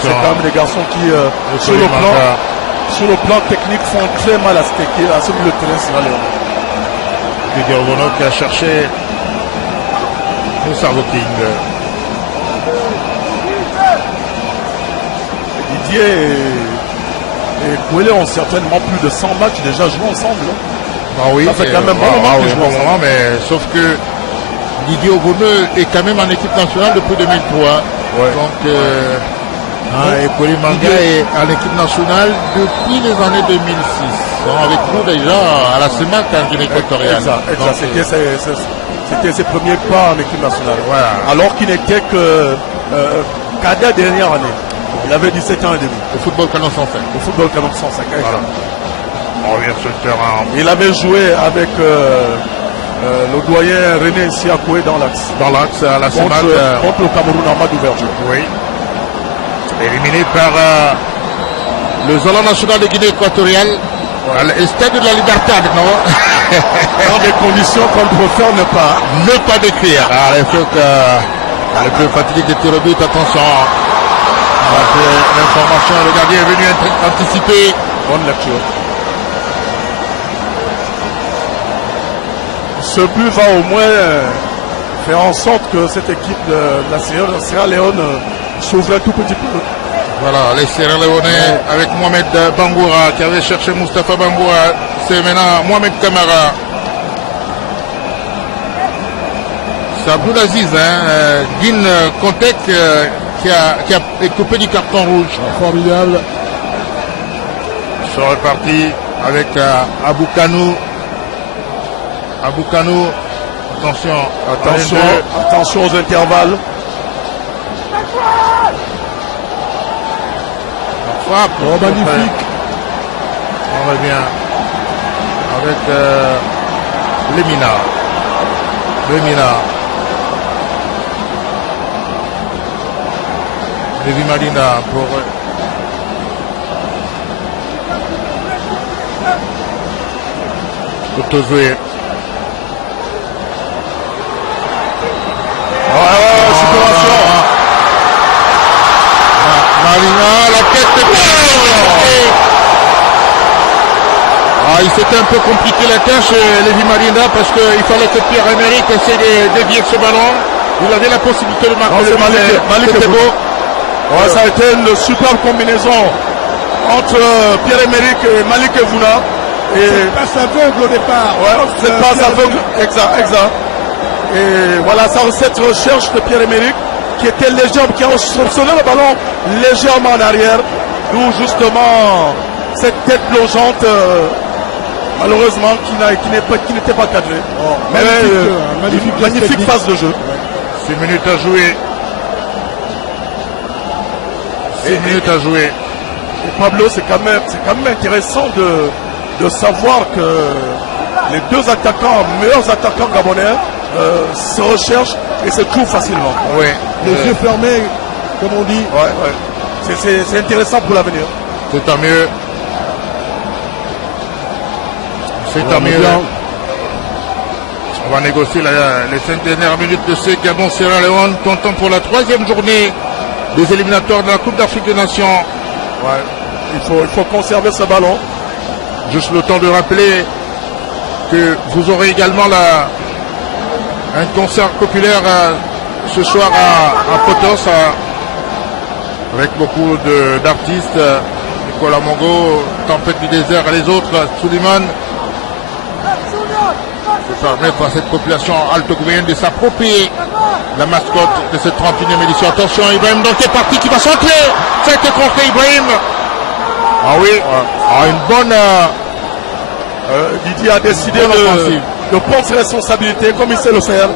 C'est quand même des garçons qui, sur le plan technique, font très mal à ce milieu de terrain sierra-léonais. Didier Obono qui a cherché Moussa King. Didier et Kouélé ont certainement plus de 100 matchs déjà joués ensemble. Ah oui, Ça fait quand même bon moment qu'ils jouent bon ensemble. moment, mais sauf que Didier Ogoneux est quand même en équipe nationale depuis 2003. Ouais. Donc, et Kouélé Manga est en équipe nationale depuis les années 2006. Avec nous déjà à la CEMAC en Guinée équatoriale. Exact. Donc, C'était ses premiers pas en équipe nationale. Voilà. Alors qu'il n'était que cadet dernière année. Il avait 17 ans et demi. au football canon 105. Au football canon 105. Voilà. On revient sur le terrain. Il avait joué avec le doyen René Siakoué dans l'axe. Dans l'axe à la CEMAC. Contre le Cameroun en match d'ouverture. Oui. Éliminé par le Zola national de Guinée équatoriale. Le stade de la Liberté, non? Dans des conditions qu'on préfère Ne pas décrire. Alors, il faut que le plus fatidique des tirs au but, attention. L'information, le gardien est venu anticiper. Bonne lecture. Ce but va au moins faire en sorte que cette équipe de la Sierra Leone s'ouvre un tout petit peu. Voilà, les Sierra Leonais avec Mohamed Bangoura qui avait cherché Moustapha Bangoura. C'est maintenant Mohamed Kamara. C'est Abdoulaziz, Guine Contek qui a coupé du carton rouge. Formidable. Ils sont repartis avec Aboukanou. Aboukanou, attention. Attention aux intervalles. Frappe. Oh, magnifique. On revient avec Lemina. Levi Marina pour Tozoé. Situation. Marina, la tête de il s'était un peu compliqué la tâche, Levi Marina, parce qu'il fallait que Pierre-Emerick essaie de dévier ce ballon. Il avait la possibilité de marquer le but. C'était beau. Ouais, ça a été une superbe combinaison entre Pierre-Emerick et Malik Evouna. Et Passe aveugle au départ. ouais, cette passe aveugle, exact. Et voilà, ça cette recherche de Pierre-Emerick qui était légèrement, qui a soupçonné le ballon légèrement en arrière, d'où justement cette tête plongeante, malheureusement, qui n'était pas cadrée. Mais magnifique phase de jeu. 6 minutes à jouer. 6 minutes à jouer. Et Pablo, c'est quand même intéressant de savoir que les deux meilleurs attaquants gabonais se recherchent et se trouvent facilement. Oui. Les yeux fermés, comme on dit. Ouais. C'est intéressant pour l'avenir. C'est tant mieux. C'est tant mieux. On va négocier les 5 dernières minutes de ce Gabon Sierra Leone, comptant pour la 3e journée des éliminatoires de la Coupe d'Afrique des Nations. Ouais. Il faut conserver ce ballon. Juste le temps de rappeler que vous aurez également un concert populaire ce soir à Potos avec beaucoup d'artistes. Nicolas Mongo, Tempête du désert et les autres, Suleiman. Permettre à cette population alto-gouverneuse de s'approprier la mascotte de cette 31e édition. Attention, Ibrahim donc est parti qui va centrer. C'est contre Ibrahim. Ah oui, une bonne... Didier a décidé de prendre ses responsabilités comme il sait le faire.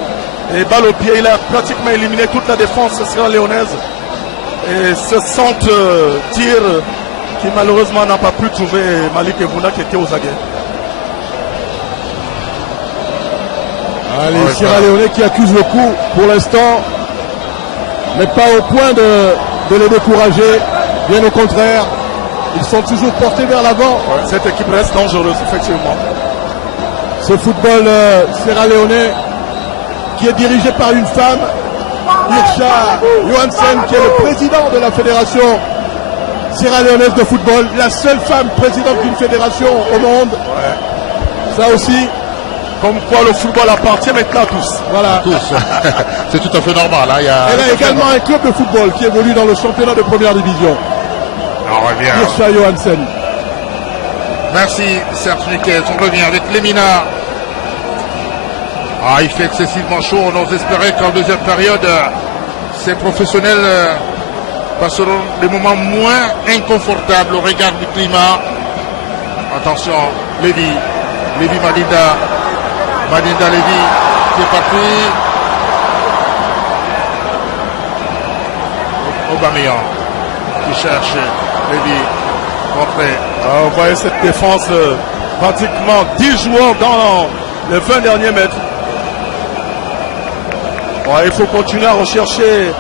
Et balle au pied, il a pratiquement éliminé toute la défense sierra-léonaise. Et ce centre tir qui malheureusement n'a pas pu trouver Malik Evouna qui était aux aguets. Les Sierra Leone qui accusent le coup pour l'instant, mais pas au point de les décourager. Bien au contraire, ils sont toujours portés vers l'avant. Ouais, cette équipe reste dangereuse, effectivement. Ce football sierra-léonais qui est dirigé par une femme, Irsha Johansen, qui est le président de la fédération sierra-léonaise de football, la seule femme présidente d'une fédération au monde. Ouais. Ça aussi. Comme quoi le football appartient maintenant à tous. Voilà. Tous. C'est tout à fait normal. Hein. Elle a également un club de football qui évolue dans le championnat de première division. On revient. Hirscha Johansen. Merci Serge Niquez. On revient avec Lemina. Ah, il fait excessivement chaud. On ose espérer qu'en deuxième période, ces professionnels passeront des moments moins inconfortables au regard du climat. Attention, Lévy Madinda. Madinda Lévy qui est parti. Aubameyang qui cherche Lévy. Rentré. On voyait cette défense, pratiquement 10 joueurs dans les 20 derniers mètres. Ouais, il faut continuer à rechercher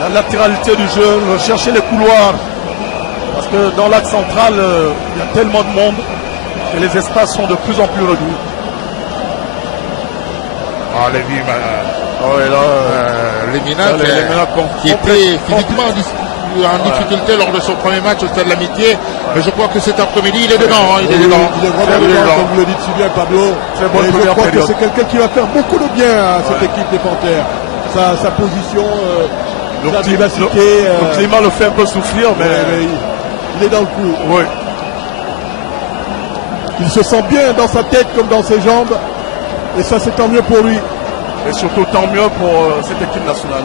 la latéralité du jeu, rechercher les couloirs. Parce que dans l'axe central, il y a tellement de monde et les espaces sont de plus en plus réduits. Ah, Lévy, Lemina qui était physiquement en difficulté lors de son premier match au Stade de l'Amitié, mais je crois que cet après-midi il est dedans, il est dedans. Il est vraiment dedans, comme vous le dites si bien Pablo. Très bonne Et je première crois que période. c'est quelqu'un qui va faire beaucoup de bien à cette équipe des Panthères. Sa position, sa vivacité. Le climat le fait un peu souffrir, mais il est dans le coup. oui. Il se sent bien dans sa tête comme dans ses jambes. Et ça, c'est tant mieux pour lui. Et surtout tant mieux pour cette équipe nationale.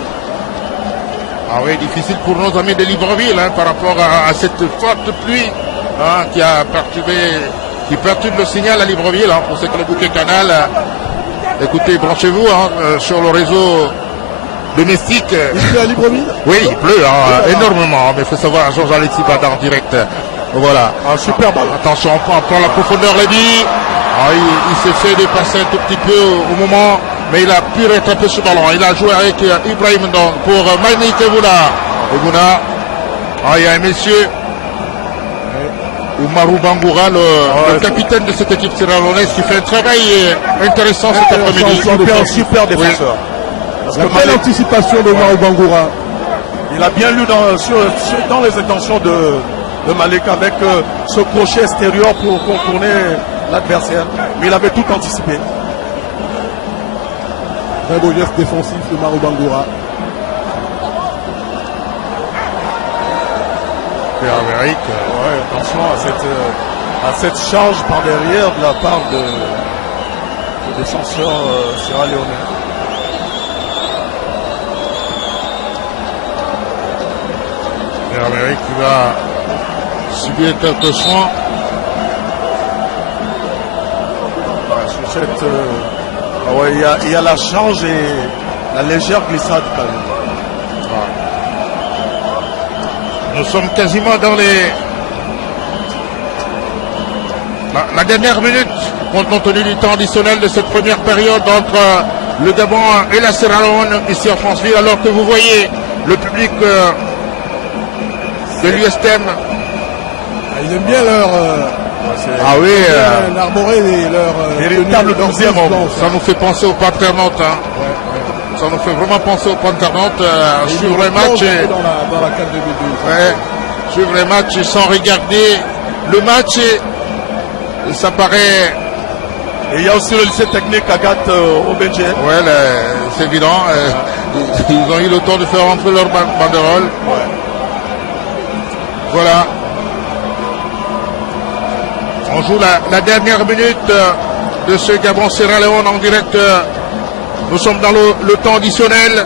Ah oui, difficile pour nos amis de Libreville par rapport à cette forte pluie qui perturbe le signal à Libreville. Pour ce que le bouquet canal, écoutez, branchez-vous sur le réseau domestique. Il pleut à Libreville. Oui, il pleut énormément, mais il faut savoir, Georges Alexis Badard en direct. Voilà. Super ballon. Attention, on prend la profondeur, Lévy. Il s'est fait dépasser un tout petit peu au moment, mais il a pu rattraper ce ballon. Il a joué avec Ibrahim Ndong pour Manik Ebouna. Il y a un monsieur, Oumarou Bangoura, le capitaine de cette équipe sierra-léonaise, qui fait un travail intéressant cet après-midi. Super défenseur. Parce La que belle Malik, anticipation de Oumarou Bangoura. il a bien lu dans les intentions de Malik avec ce crochet extérieur pour contourner l'adversaire. Mais il avait tout anticipé. Très beau geste défensif de Oumarou Bangoura. Amérique. Attention à cette charge par derrière de la part de défenseur sierra-léonais. Amérique qui va subir quelques soins. Sur cette, il y a la charge et la légère glissade quand même. Nous sommes quasiment dans la dernière minute, compte tenu du temps additionnel de cette première période entre le Gabon et la Sierra Leone ici à Franceville, alors que vous voyez le public de l'USTM. Ils aiment bien leur arborer leur véritable deuxième homme. Ça nous fait penser au Panternotte. Ça nous fait vraiment penser au Panternotte. Suivre les matchs dans la 4-2-2. Suivre les matchs sans regarder le match et ça paraît. Et il y a aussi le lycée technique Agathe au Benji. Ouais, c'est évident. Ils ont eu le temps de faire rentrer leur banderole. Voilà. On joue la dernière minute de ce Gabon Sierra Leone en direct. Nous sommes dans le temps additionnel.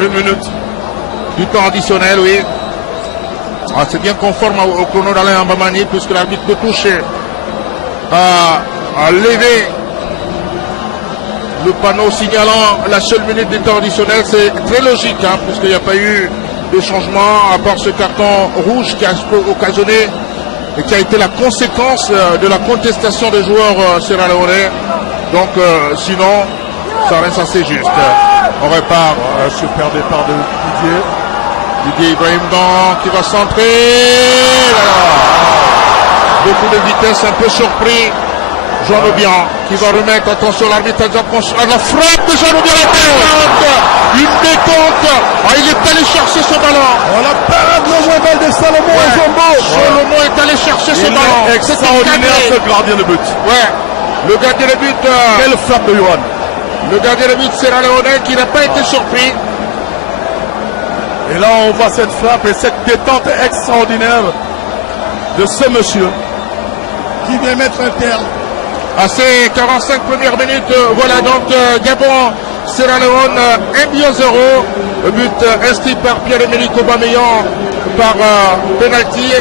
Une minute du temps additionnel, oui. C'est bien conforme au chrono d'Alain Mbamani puisque l'arbitre de touche a levé le panneau signalant la seule minute du temps additionnel. C'est très logique puisqu'il n'y a pas eu de changement à part ce carton rouge qui a occasionné et qui a été la conséquence de la contestation des joueurs sierra-léonais. Donc sinon ça reste assez juste. On repart. Super départ de Didier Ibrahim Ndong qui va centrer. Beaucoup de vitesse, un peu surpris. Jean Obiang qui va remettre, attention, l'arbitre à la frappe de Jean Obiang. Une détente. Il est allé chercher ce ballon. La parade non moins belle de Salomon Zombo. Salomon est allé chercher ce ballon. Extraordinaire ce gardien de but. Le gardien de but. Quelle frappe de Johan. Le gardien de but sierra-léonais qui n'a pas été surpris. Et là, on voit cette frappe et cette détente extraordinaire de ce monsieur qui vient mettre un terme à ces 45 premières minutes. Voilà donc Gabon, Sierra Leone 1-0. Le but inscrit par Pierre-Emerick Aubameyang par penalty.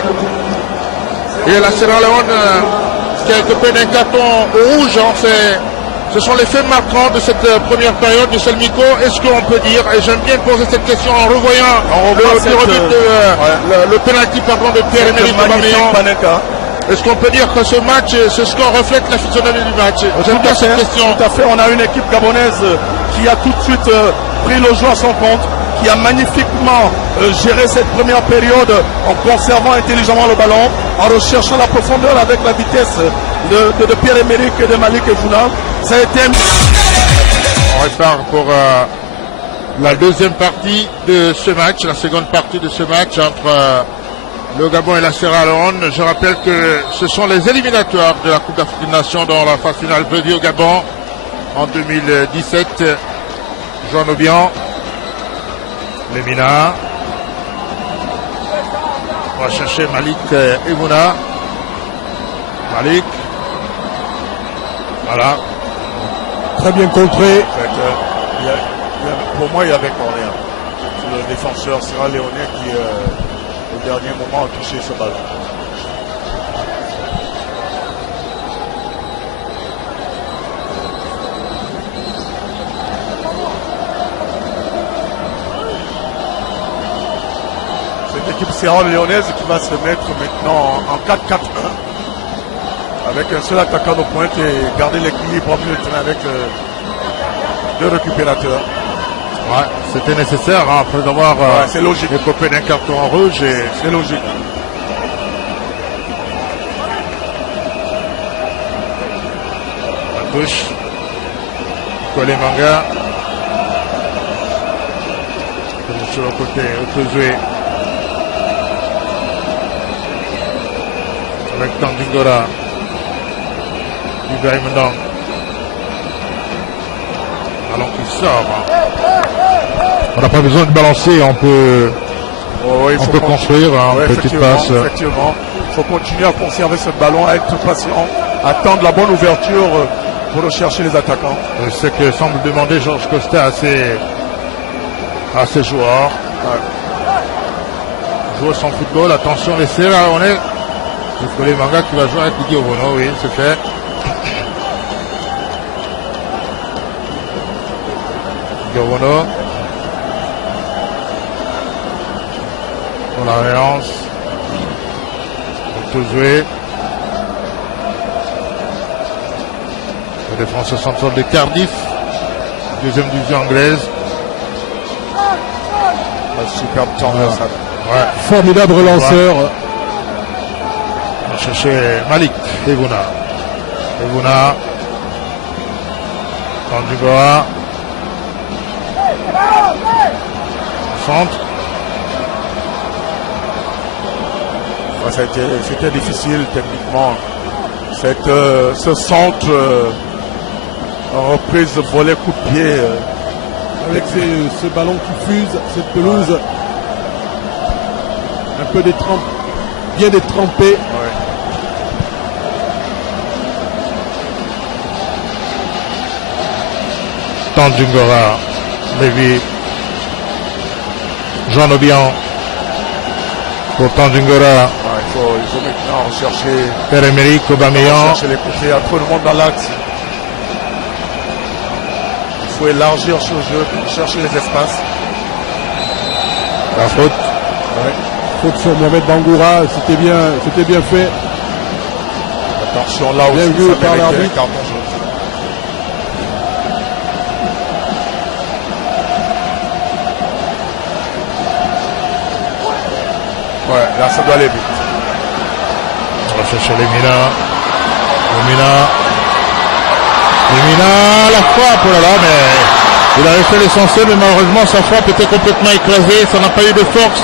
Et la Sierra Leone qui a été peine d'un carton rouge. Ce sont les faits marquants de cette première période de Selmiko. Est-ce qu'on peut dire, et j'aime bien poser cette question en revoyant le penalty de Pierre-Emerick Aubameyang. Est-ce qu'on peut dire que ce match, ce score reflète la physionomie du match? J'aime bien cette question. Tout à fait, on a une équipe gabonaise qui a tout de suite pris le jeu à son compte, qui a magnifiquement géré cette première période en conservant intelligemment le ballon, en recherchant la profondeur avec la vitesse de Pierre-Emerick et de Malik Evouna. Ça a été On repart pour la deuxième partie de ce match, la seconde partie de ce match entre le Gabon et la Sierra Leone. Je rappelle que ce sont les éliminatoires de la Coupe d'Afrique des Nations dans la phase finale prévue au Gabon en 2017. Jean Obian, Lemina. On va chercher Malik Evouna. Malik. Voilà. Très bien contré. Pour moi, il y avait rien. C'est le défenseur sierra-léonais qui, au dernier moment, a touché ce ballon. Cette équipe sierra-léonaise qui va se mettre maintenant en 4-4-1 avec un seul attaquant de pointe et garder l'équilibre au milieu de terrain avec deux récupérateurs. Ouais, c'était nécessaire après avoir c'est logique. écopé d'un carton rouge. C'est logique. La touche. Colé Manga. Sur le côté, on peut jouer. Avec Tandingora. Ibrahim Ndong. Ballon qui sort. On n'a pas besoin de balancer, on peut, on peut construire une petite passe. Effectivement, il faut continuer à conserver ce ballon, à être patient, attendre la bonne ouverture pour rechercher les attaquants. C'est ce que semble demander Georges Costa à ses joueurs. Jouer son football, attention les Sierra Leone. C'est les Manga qui va jouer avec Didier Obono, oui, c'est fait. Didier Obono. Pour la relance. On peut jouer. Le défenseur central de Cardiff. Deuxième division anglaise. Superbe temps. Ouais. Formidable relanceur. Ouais. On va chercher Malik Evouna. Evouna. Tandingora. Centre. C'était difficile techniquement. Ce centre en reprise de volet coup de pied. Avec ce ballon qui fuse, cette pelouse un peu bien détrempée. Ouais. Tandingora, Lévy, Jean Obian pour Tandingora. Il faut maintenant rechercher Pierre-Emerick Aubameyang. Chercher les côtés, il y a trop de monde dans l'axe. Il faut élargir ce jeu, chercher les espaces. La faute. Ouais. Faute sur Mohamed Bangoura, c'était bien fait. Attention là bien aussi, vu ça par méritait l'arbitre. un carton jaune. Ouais, là ça doit aller vite. On va chercher Lemina. La frappe, oh là là, mais il avait fait l'essentiel, mais malheureusement sa frappe était complètement écrasée, ça n'a pas eu de force.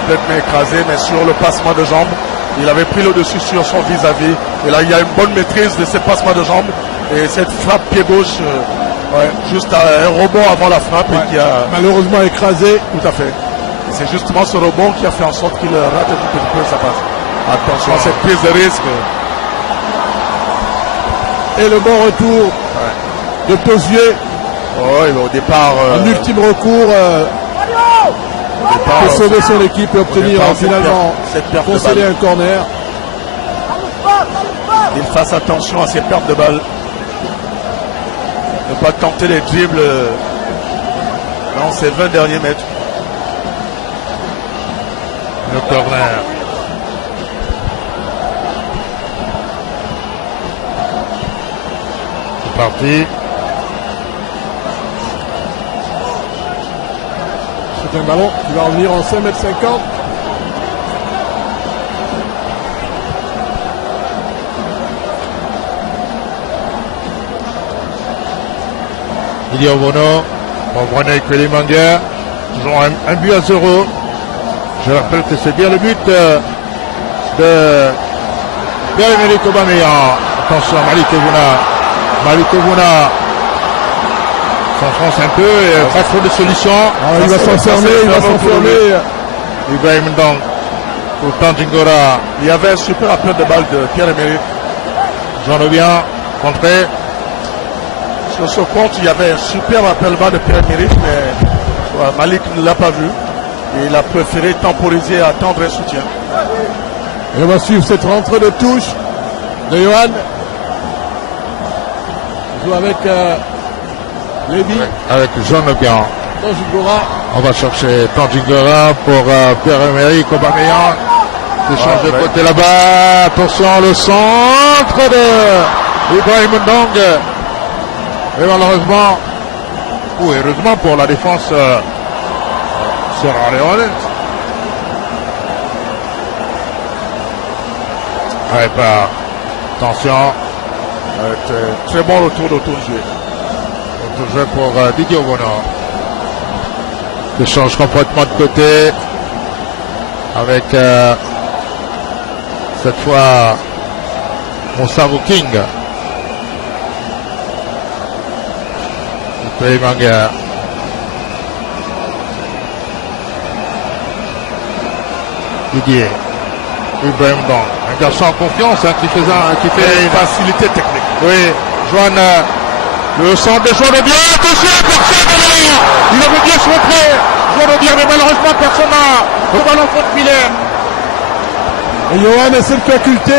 Complètement écrasé, mais sur le passement de jambes, il avait pris le dessus sur son vis-à-vis. Et là, il y a une bonne maîtrise de ces passements de jambes. Et cette frappe pied gauche, juste un rebond avant la frappe. Ouais. Et qui a malheureusement écrasé. Tout à fait. C'est justement ce rebond qui a fait en sorte qu'il rate un petit peu sa passe. Attention à cette prise de risque. Et le bon retour de Tosier. Oh, au départ, un ultime recours pour sauver son équipe et obtenir finalement concéder un corner. Il fasse attention à ses pertes de balles. Ne pas tenter les dribbles dans ces 20 derniers mètres. Le corner. C'est parti. C'est un ballon qui va revenir en 5,50 m. Il y a Bono. On prenait avec Kélémanguer. Ils ont un but à 0. Je rappelle que c'est bien le but de Pierre-Emerick Aubameyang. Attention à Malik Evuna. Malik Evuna s'enfonce un peu et pas trop de solutions. Il va s'enfermer, Ibrahim Ndong pour Tandjingora. Il y avait un super appel de balle de Pierre-Emerick. J'en reviens, contré. Sur ce compte, il y avait un super appel de balle de Pierre-Emerick, mais Malik ne l'a pas vu. Et il a préféré temporiser et attendre un soutien. Et on va suivre cette rentrée de touche de Johan. Il joue avec Lévy. Avec Jean Lebian. Tandjingora. On va chercher Tandjingora pour Pierre-Emerick Aubameyang. Échange de côté là-bas. Attention, le centre de Ibrahim Ndong. Et malheureusement, ou heureusement pour la défense Sierra Leone. Attention. Très bon retour d'auto-jeu. Auto-jeu pour Didier Bono. Qui change complètement de côté. Avec cette fois Moussa King. Kélémanguer. Didier. Ibrahim Ndong. Un garçon en confiance qui fait une facilité technique. Oui, Joanne, le centre de Joanne bien. Attention, personne derrière. Il avait bien se montrer. Joanne bien, mais malheureusement personne n'a le ballon contre filet. Et Johan a cette faculté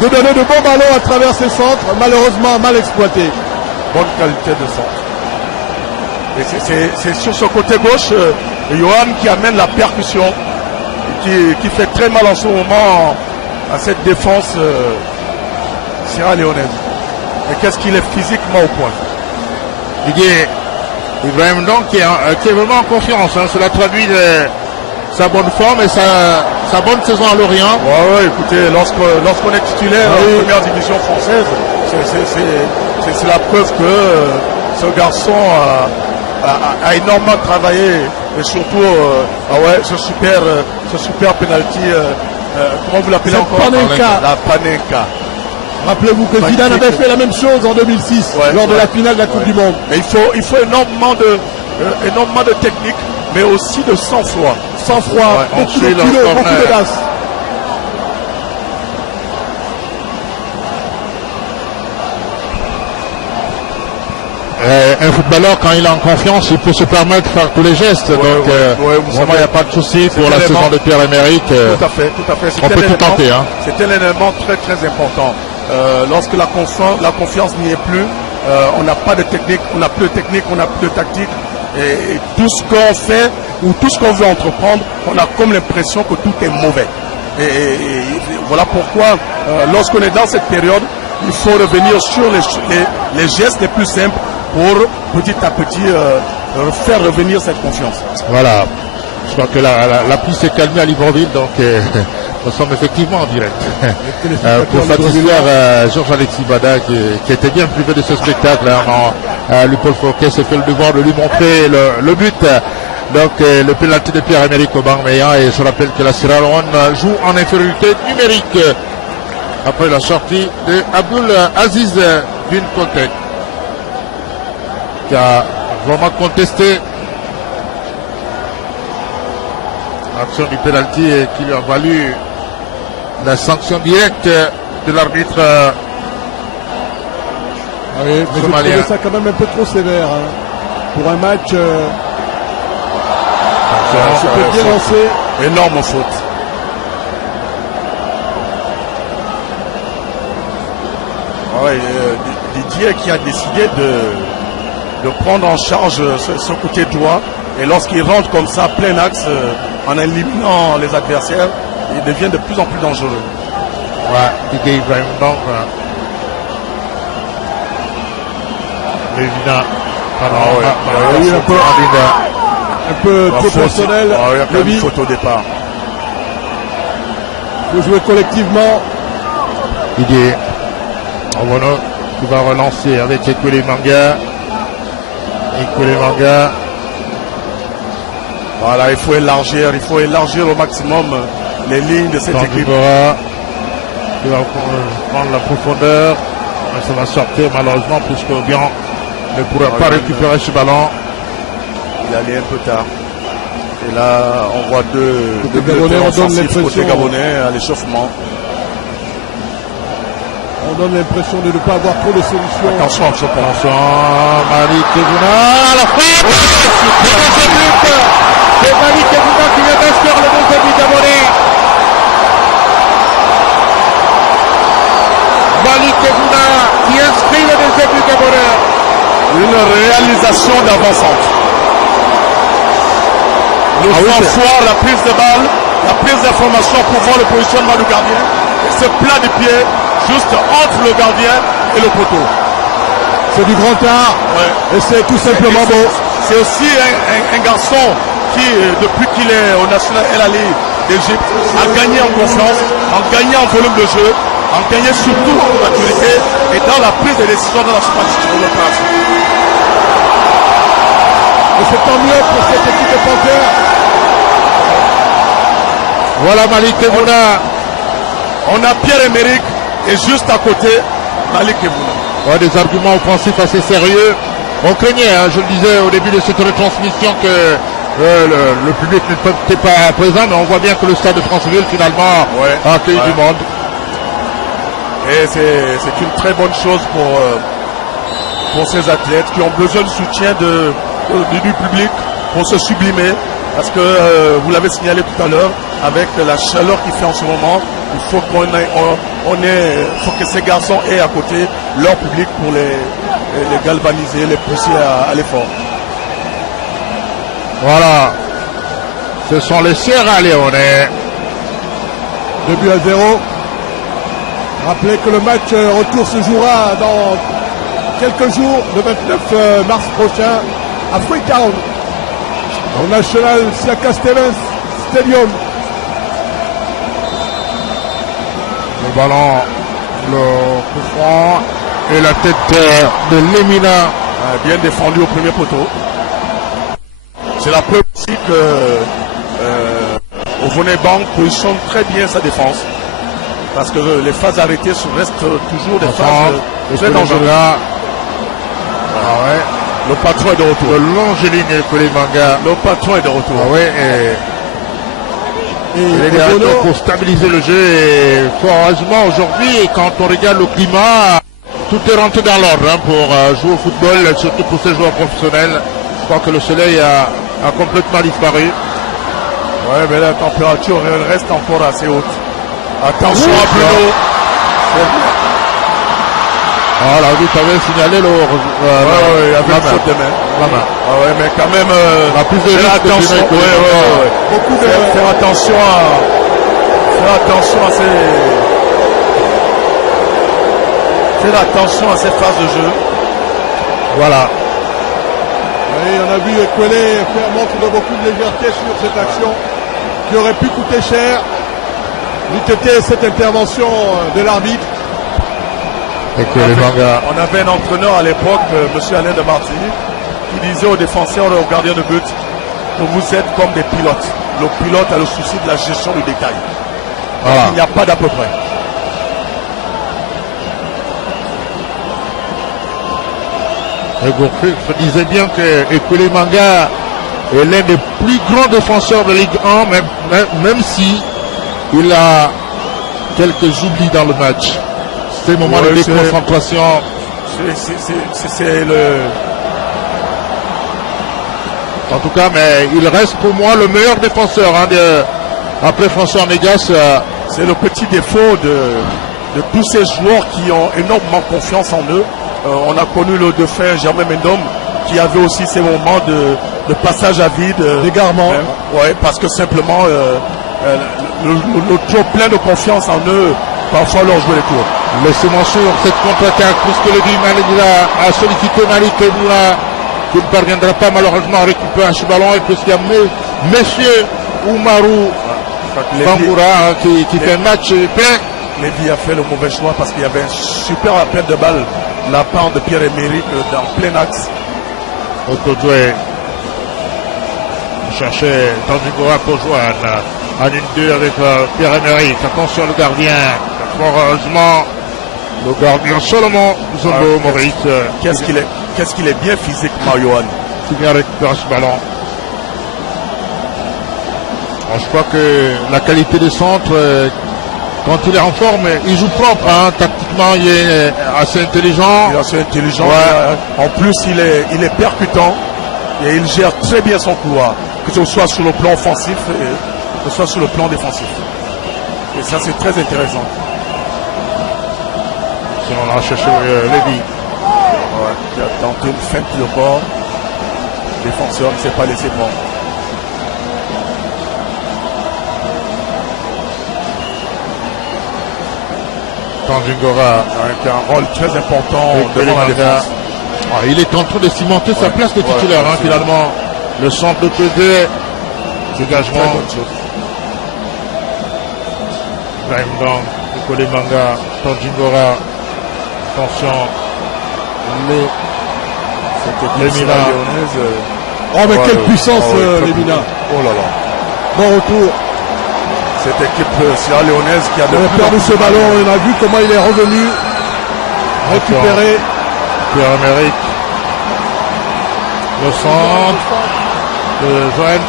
de donner de bons ballons à travers ses centres, malheureusement mal exploités. Bonne qualité de centre. Et c'est sur ce côté gauche, Johan qui amène la percussion, qui fait très mal en ce moment à cette défense sierra-léonaise. Et qu'est-ce qu'il est physiquement au point. Didier Ibrahim Ndong qui est vraiment en confiance. Cela traduit sa bonne forme et sa bonne saison à Lorient. Ouais, écoutez, lorsqu'on est titulaire en première division française, c'est la preuve que ce garçon a énormément travaillé et surtout ce super penalty, comment vous l'appelez encore? La Panenka. Rappelez-vous que Zidane avait fait la même chose en 2006 lors de la finale de la Coupe du Monde. Mais il faut énormément de technique, mais aussi de sang-froid. Sang-froid, beaucoup de culot, beaucoup d'audace. Un footballeur, quand il est en confiance, il peut se permettre de faire tous les gestes. Donc, vraiment, il n'y a pas de souci pour la saison de Pierre-Emerick. Tout à fait. On peut tout tenter. C'est un élément très très important. Lorsque la confiance n'y est plus, on n'a pas de technique, on n'a plus de technique, on n'a plus de tactique. Et tout ce qu'on fait ou tout ce qu'on veut entreprendre, on a comme l'impression que tout est mauvais. Et voilà pourquoi, lorsqu'on est dans cette période, il faut revenir sur les gestes les plus simples pour petit à petit faire revenir cette confiance. Voilà. Je crois que la pluie s'est calmée à Libreville, donc nous sommes effectivement en direct. Pour satisfaire Georges-Alexis Bada qui était bien privé de ce spectacle. Paul Fouquet s'est fait le devoir de lui montrer le but. Donc le pénalty de Pierre-Emerick Aubameyang, et je rappelle que la Sierra Leone joue en infériorité numérique après la sortie de Abdul Aziz Bin Kontek, qui a vraiment contesté Action du penalty qui lui a valu la sanction directe de l'arbitre Ah oui, mais je somalien. trouvais ça quand même un peu trop sévère. Hein. Pour un match, c'était bien lancé. Énorme faute. Ouais, Didier qui a décidé de prendre en charge ce côté droit. Et lorsqu'il rentre comme ça, plein axe, en éliminant les adversaires, il devient de plus en plus dangereux. Ouais, Didier Ibrahim donc. Lévina. Il y a eu un peu trop personnel. Il y a quand même Lévi, une faute au départ. faut jouer collectivement. Didier. Obono qui va relancer avec Ekwele Manga. Ekwele Manga. Voilà, il faut élargir au maximum les lignes de cette équipe. Bandibora qui va prendre la profondeur. Mais ça va sortir malheureusement puisque Obiang ne pourra pas récupérer ce ballon. Il allait un peu tard. Et là, on voit deux Gabonais, on donne l'impression- côté Gabonais à l'échauffement. On donne l'impression de ne pas avoir trop de solutions. Attention, je pense. Attention, Malik Kebouna, la frappe. Deuxième but. C'est Malik Kebouna qui vient d'inscrire le deuxième but gabonais. Malik Kebouna qui inscrit le deuxième but gabonais. Une réalisation d'avant-centre. Le fort, la prise de balle, la prise d'information pour voir le positionnement du gardien. Et ce plat de pied juste entre le gardien et le poteau. C'est du grand art. Ouais. Et c'est tout simplement beau. C'est aussi un garçon qui, depuis qu'il est au National El Ali d'Égypte, a gagné en confiance, a gagné en volume de jeu, a gagné surtout en maturité et dans la prise de décision dans la superficie de l'opération. Et c'est tant mieux pour cette équipe de Panthères. Voilà Malik Kebouna. On a Pierre-Emerick et juste à côté, Malik Kebouna. Ouais, des arguments offensifs assez sérieux. On craignait, hein, je le disais au début de cette retransmission, que le public n'était pas présent, mais on voit bien que le stade de Franceville finalement a accueilli du monde. Et c'est une très bonne chose pour ces athlètes qui ont besoin de soutien du public pour se sublimer. Parce que vous l'avez signalé tout à l'heure, avec la chaleur qu'il fait en ce moment, il faut faut que ces garçons aient à côté leur public pour les galvaniser, les pousser à l'effort. Voilà. Ce sont les Sierra Leone. 2-0. Rappelez que le match retour se jouera dans quelques jours, le 29 mars prochain, à Freetown, au National Siaka Stevens Stadium. Le ballon, le coup franc et la tête de Lemina. Bien défendu au premier poteau. C'est la preuve aussi que Ovonebank positionne très bien sa défense. Parce que les phases arrêtées restent toujours des phases très dangereuses. Ah ouais. Le patron est de retour. Le Longeline et Kolemanga. Le patron est de retour. Ah ouais, et il est là Obono, pour stabiliser le jeu. Et fort heureusement aujourd'hui, quand on regarde le climat, tout est rentré dans l'ordre hein, pour jouer au football, surtout pour ces joueurs professionnels. Je crois que le soleil a complètement disparu. Ouais, mais la température reste encore assez haute. Attention à Bruno. Ah, l'arbitre avait signalé le. Il y avait une faute de main. La main. Ah ouais, mais quand même, La plus de faire risque attention. que beaucoup de... Faire attention à ces phases de jeu. Voilà. Oui, on a vu Ekwele faire montre de beaucoup de légèreté sur cette action qui aurait pu coûter cher. N'eût été cette intervention de l'arbitre. Et que les mangas. On avait un entraîneur à l'époque, M. Alain de Martini, qui disait aux défenseurs et aux gardiens de but que vous êtes comme des pilotes. Le pilote a le souci de la gestion du détail. Voilà. Il n'y a pas d'à peu près. Et Gourcuff disait bien que Ekwele Manga est l'un des plus grands défenseurs de Ligue 1, même si il a quelques oublis dans le match. Ces moments de déconcentration. C'est le... En tout cas, mais il reste pour moi le meilleur défenseur après François Négas. C'est le petit défaut de tous ces joueurs qui ont énormément confiance en eux. On a connu le défunt Germain Mendom qui avait aussi ces moments de passage à vide. D'égarement. Ouais, parce que simplement le trop plein de confiance en eux, parfois leur jouer les tours. Laissez-moi sur cette contre-attaque, puisque le Malik a sollicité Malik Keboula, qui ne parviendra pas malheureusement à récupérer ce ballon, et puisqu'il y a Monsieur Oumarou Bangoura qui fait un match plein. Lévy a fait le mauvais choix parce qu'il y avait un super appel de balle de la part de Pierre-Emerick dans plein axe. Otodoué cherchait Tandjingora pour joindre en 1-2 avec Pierre-Emerick. Attention le gardien. Heureusement, le gardien Solomon Zombo Maurice. Qu'est-ce qu'il est bien physiquement, Johan. Qui vient récupérer ce ballon. Alors, je crois que la qualité des centres, quand il est en forme, il joue propre. Hein. Tactiquement, il est assez intelligent. Il est assez intelligent. Ouais. En plus, il est percutant et il gère très bien son couloir, que ce soit sur le plan offensif et que ce soit sur le plan défensif. Et ça, c'est très intéressant. Si on a cherché Lévy. Ouais, il a tenté une feinte de bord. Le défenseur ne s'est pas laissé prendre. Tandjingora Avec un rôle très important devant la défense. Il est en train de cimenter sa place de titulaire, finalement. Le centre de pesée, dégagement. Ibrahim Dang, Nicolas Manga, Tandjingora. Attention. Les Mina. Oh, mais quelle puissance, les Mina. Oh là là. Bon retour. Cette équipe sierra-léonaise qui a perdu ce ballon, on a vu comment il est revenu. Récupéré. Pierre-Emerick. Le centre de Joël.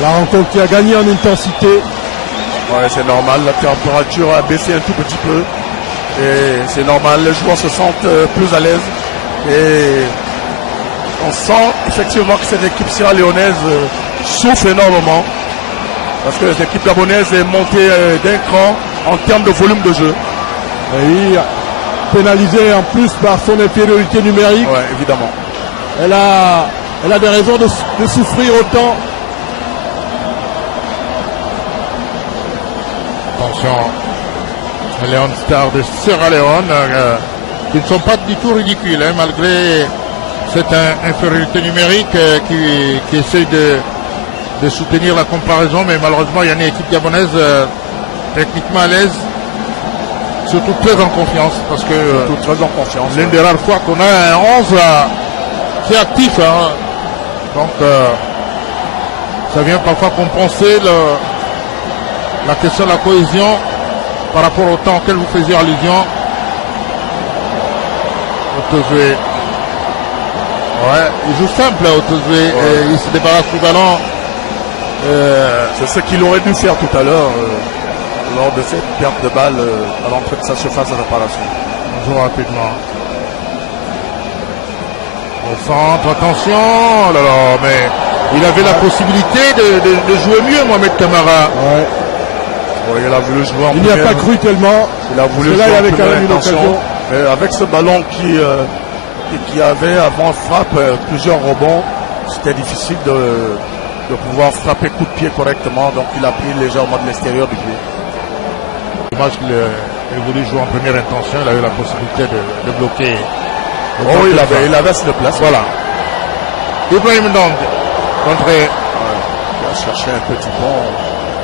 La rencontre qui a gagné en intensité. Ouais, c'est normal, la température a baissé un tout petit peu. Et c'est normal, les joueurs se sentent plus à l'aise. Et on sent effectivement que cette équipe sierra-léonaise souffre énormément. Parce que l'équipe gabonaise est montée d'un cran en termes de volume de jeu. Et pénalisée en plus par son infériorité numérique. Ouais, évidemment. Elle a des raisons de souffrir autant. Attention, Léon Star de Sierra Leone, qui ne sont pas du tout ridicules, malgré cette infériorité numérique qui essaye de soutenir la comparaison, mais malheureusement il y a une équipe gabonaise techniquement à l'aise, surtout très en confiance, parce que l'une des rares fois qu'on a un 11 qui est actif, donc ça vient parfois compenser la question de la cohésion par rapport au temps auquel vous faisiez allusion. Otozoué. Ouais, il joue simple, Otozoué. Ouais. Il se débarrasse du ballon. C'est ce qu'il aurait dû faire tout à l'heure lors de cette perte de balle à l'entrée de sa surface de réparation. On joue rapidement. Au centre, attention. Oh là là, mais il avait la possibilité de jouer mieux, Mohamed Camara. Ouais. Bon, il a voulu jouer en il n'y a pas cru tellement. Il a voulu jouer là, il avait quand même une occasion. Avec ce ballon qui avait avant frappe plusieurs rebonds, c'était difficile de pouvoir frapper coup de pied correctement. Donc il a pris légèrement de l'extérieur du pied. Dommage qu'il ait voulu jouer en première intention. Il a eu la possibilité de bloquer. Oh, il avait assez de place. Voilà. Ibrahim Ndong, contré. Il a cherché un petit pont.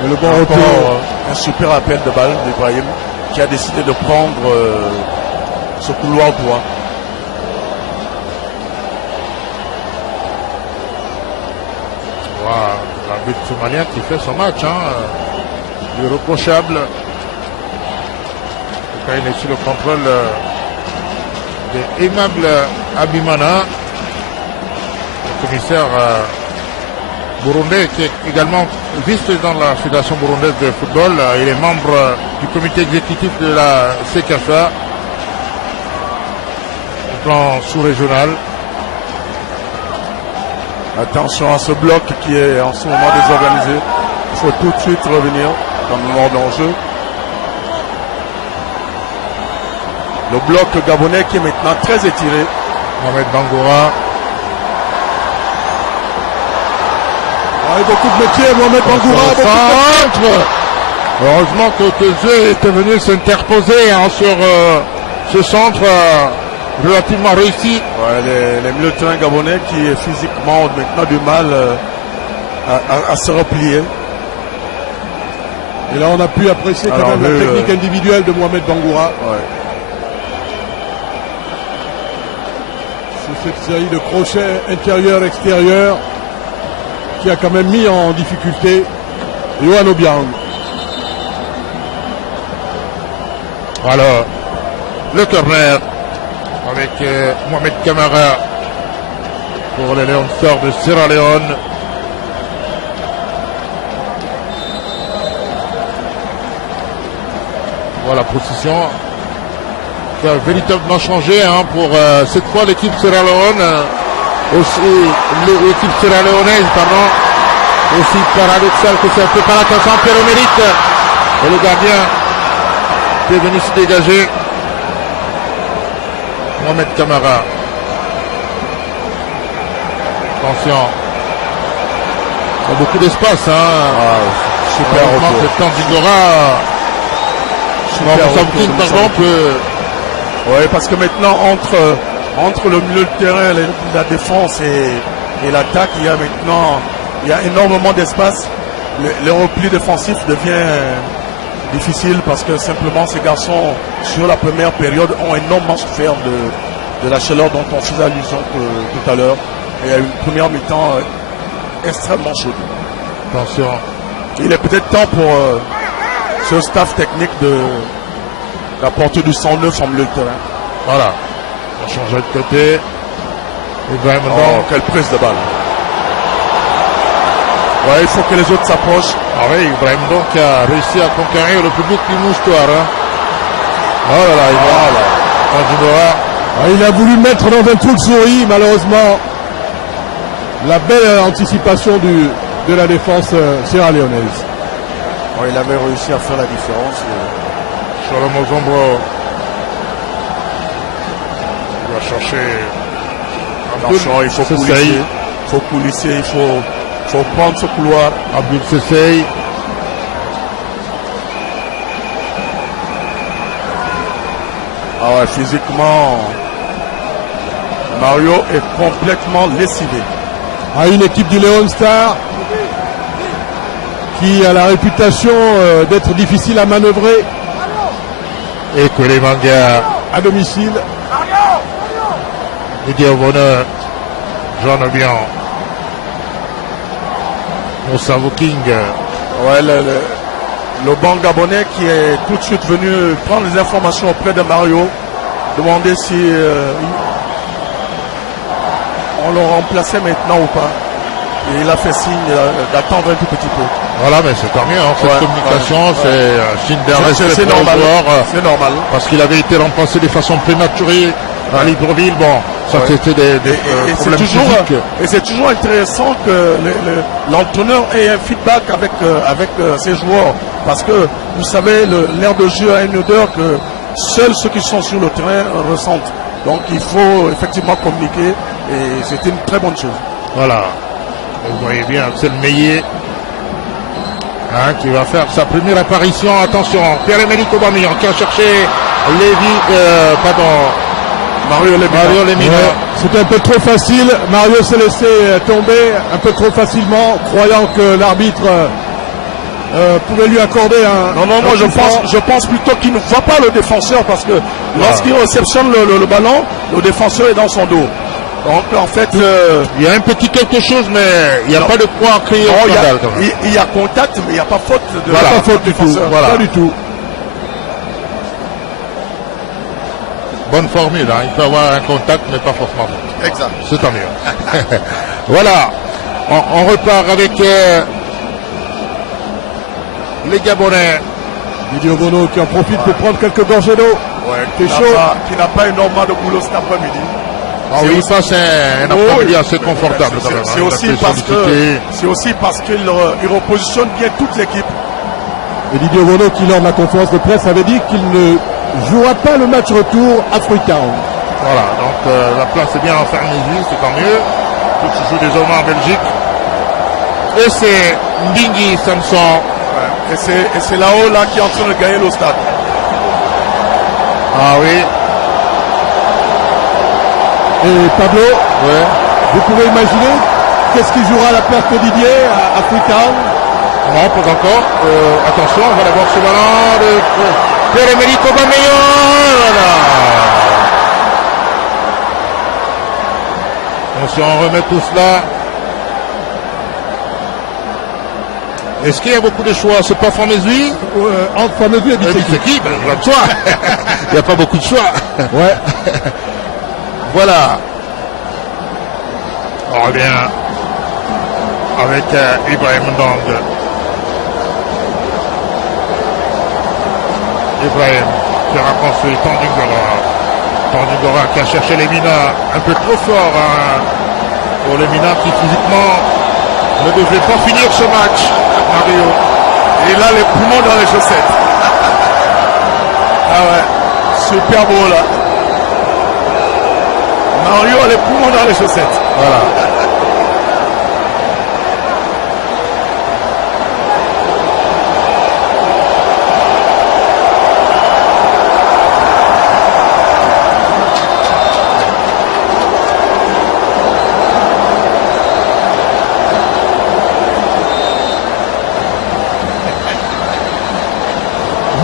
Et le bon retour. Un super appel de balle d'Ibrahim qui a décidé de prendre ce couloir droit. Wow, l'arbitre somalien qui fait son match, irréprochable. Quand il est sur le contrôle de Aimable Abimana, le commissaire burundais qui est également vice-président de la Fédération burundaise de football. Il est membre du comité exécutif de la CKFA, au plan sous-régional. Attention à ce bloc qui est en ce moment désorganisé. Il faut tout de suite revenir dans le moment d'enjeu. Le bloc gabonais qui est maintenant très étiré. Mohamed Bangoura. Beaucoup de métiers, Mohamed Bangoura. Centre. Heureusement que Tezé était venu s'interposer sur ce centre relativement réussi. Ouais, les milieux de terrain gabonais qui physiquement ont maintenant du mal à se replier. Et là on a pu apprécier quand même la technique individuelle de Mohamed Bangoura. Ouais. C'est cette série de crochets intérieur-extérieur qui a quand même mis en difficulté Yohan Obiang. Alors, le corner avec Mohamed Camara pour les Lions Stars de Sierra Leone. Voilà, position qui a véritablement changé pour cette fois l'équipe Sierra Leone. Aussi l'équipe Sierra Leonaise, pardon. Aussi paradoxal que c'est un peu par attention, Pierre mérite. Et le gardien qui est venu se dégager. Mohamed Camara. Attention. Il y a beaucoup d'espace. Super retour. Le temps d'Igora. Par exemple. Oui, parce que maintenant, entre le milieu de terrain, la défense et l'attaque, il y a énormément d'espace. Le repli défensif devient difficile parce que simplement ces garçons, sur la première période, ont énormément souffert de la chaleur dont on faisait allusion tout à l'heure. Et il y a une première mi-temps extrêmement chaude. Attention. Il est peut-être temps pour ce staff technique d'apporter du 109 en milieu de terrain. Voilà. On va changer de côté. Ibrahim Oh, quelle prise de balle. Ouais, il faut que les autres s'approchent. Ah oui, Ibrahim donc a réussi à conquérir le public du moustoir. Oh là là, il a voulu mettre dans un trou de souris, malheureusement. La belle anticipation de la défense sierra-léonaise. Ouais, il avait réussi à faire la différence. Sur le Mozombro. Il va chercher. Attention, il faut coulisser. Il faut coulisser, il faut prendre ce couloir. Abdul Sessay. Ah ouais, physiquement, Mario est complètement lessivé. Une équipe du Leon Star qui a la réputation d'être difficile à manœuvrer. Et Koulimanga à domicile. Didier Bonheur, Jean Obiang, Moussa King. Ouais, le banc gabonais qui est tout de suite venu prendre les informations auprès de Mario, demander si on le remplaçait maintenant ou pas. Et il a fait signe d'attendre un tout petit peu. Voilà, mais c'est tant mieux, cette communication, c'est un signe d'un respect c'est pour le normal. joueur. C'est normal. Parce qu'il avait été remplacé de façon prématurée à Libreville. Bon, ça c'était des problèmes physiques. Et c'est toujours intéressant que l'entraîneur ait un feedback avec ses joueurs. Parce que, vous savez, l'air de jeu a une odeur que seuls ceux qui sont sur le terrain ressentent. Donc il faut effectivement communiquer et c'est une très bonne chose. Voilà. Vous voyez bien, c'est le Meillet qui va faire sa première apparition. Attention, Pierre-Emerick Aubameyang qui a cherché Mario Lemina. Ouais, c'était un peu trop facile. Mario s'est laissé tomber un peu trop facilement, croyant que l'arbitre pouvait lui accorder un. Non, moi je pense plutôt qu'il ne voit pas le défenseur parce que lorsqu'il réceptionne le ballon, le défenseur est dans son dos. Donc en fait, il y a un petit quelque chose, mais il n'y a pas de point à crier. Il y a contact, mais il n'y a pas faute de pas faute du tout. Voilà. Pas du tout. bonne formule. Hein. Il peut avoir un contact, mais pas forcément bon. Exact. C'est tant mieux. Voilà. On repart avec les Gabonais. Didier Obono qui en profite pour prendre quelques gorgées d'eau. Ouais, C'est chaud. qui n'a pas énormément de boulot cet après-midi. Ah oui, il passe un après-midi assez confortable quand même. C'est hein. aussi, parce qu'il repositionne bien toute l'équipe. Et Didier Obono qui lors de la conférence de presse avait dit qu'il ne jouera pas le match retour à Freetown. Voilà, donc la place est bien enfermée, c'est tant mieux. Tout se joue désormais en Belgique. Et c'est Mbingi Samson. Ouais. Et c'est là-haut là, qui est en train de gagner le stade. Ah oui. Et Pablo, Ouais. vous pouvez imaginer qu'est-ce qui jouera à la place de Didier à Freetown? Non, pas encore. Attention, on va d'abord ce ballon de Pierre-Emerick Aubameyang. Voilà. Attention, on remet tout cela. Est-ce qu'il y a beaucoup de choix? C'est pas Formesui? Entre Formesui et Bitseki. Bitseki, ben, je vois de choix. Il n'y a pas beaucoup de choix. Ouais. Voilà. On revient avec Ibrahim Ndong. Ibrahim qui a construit Tandingora qui a cherché les Mina un peu trop fort hein, pour les Mina qui physiquement ne devait pas finir ce match. Mario. Et là, les poumons dans les chaussettes. Ah ouais, super beau là. Mario a les poumons dans les chaussettes. Voilà.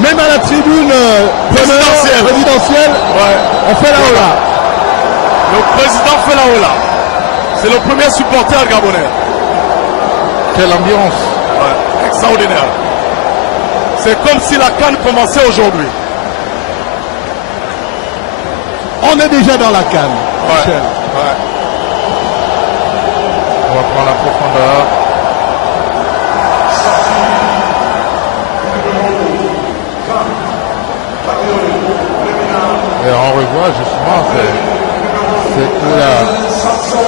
Même à la tribune présidentielle, Ouais. on fait la hola. Le président fait la hola. C'est le premier supporter gabonais. Quelle ambiance. Ouais. Extraordinaire. C'est comme si la CAN commençait aujourd'hui. On est déjà dans la canne. Michel. Ouais. On va prendre la profondeur. Et on revoit justement c'est que la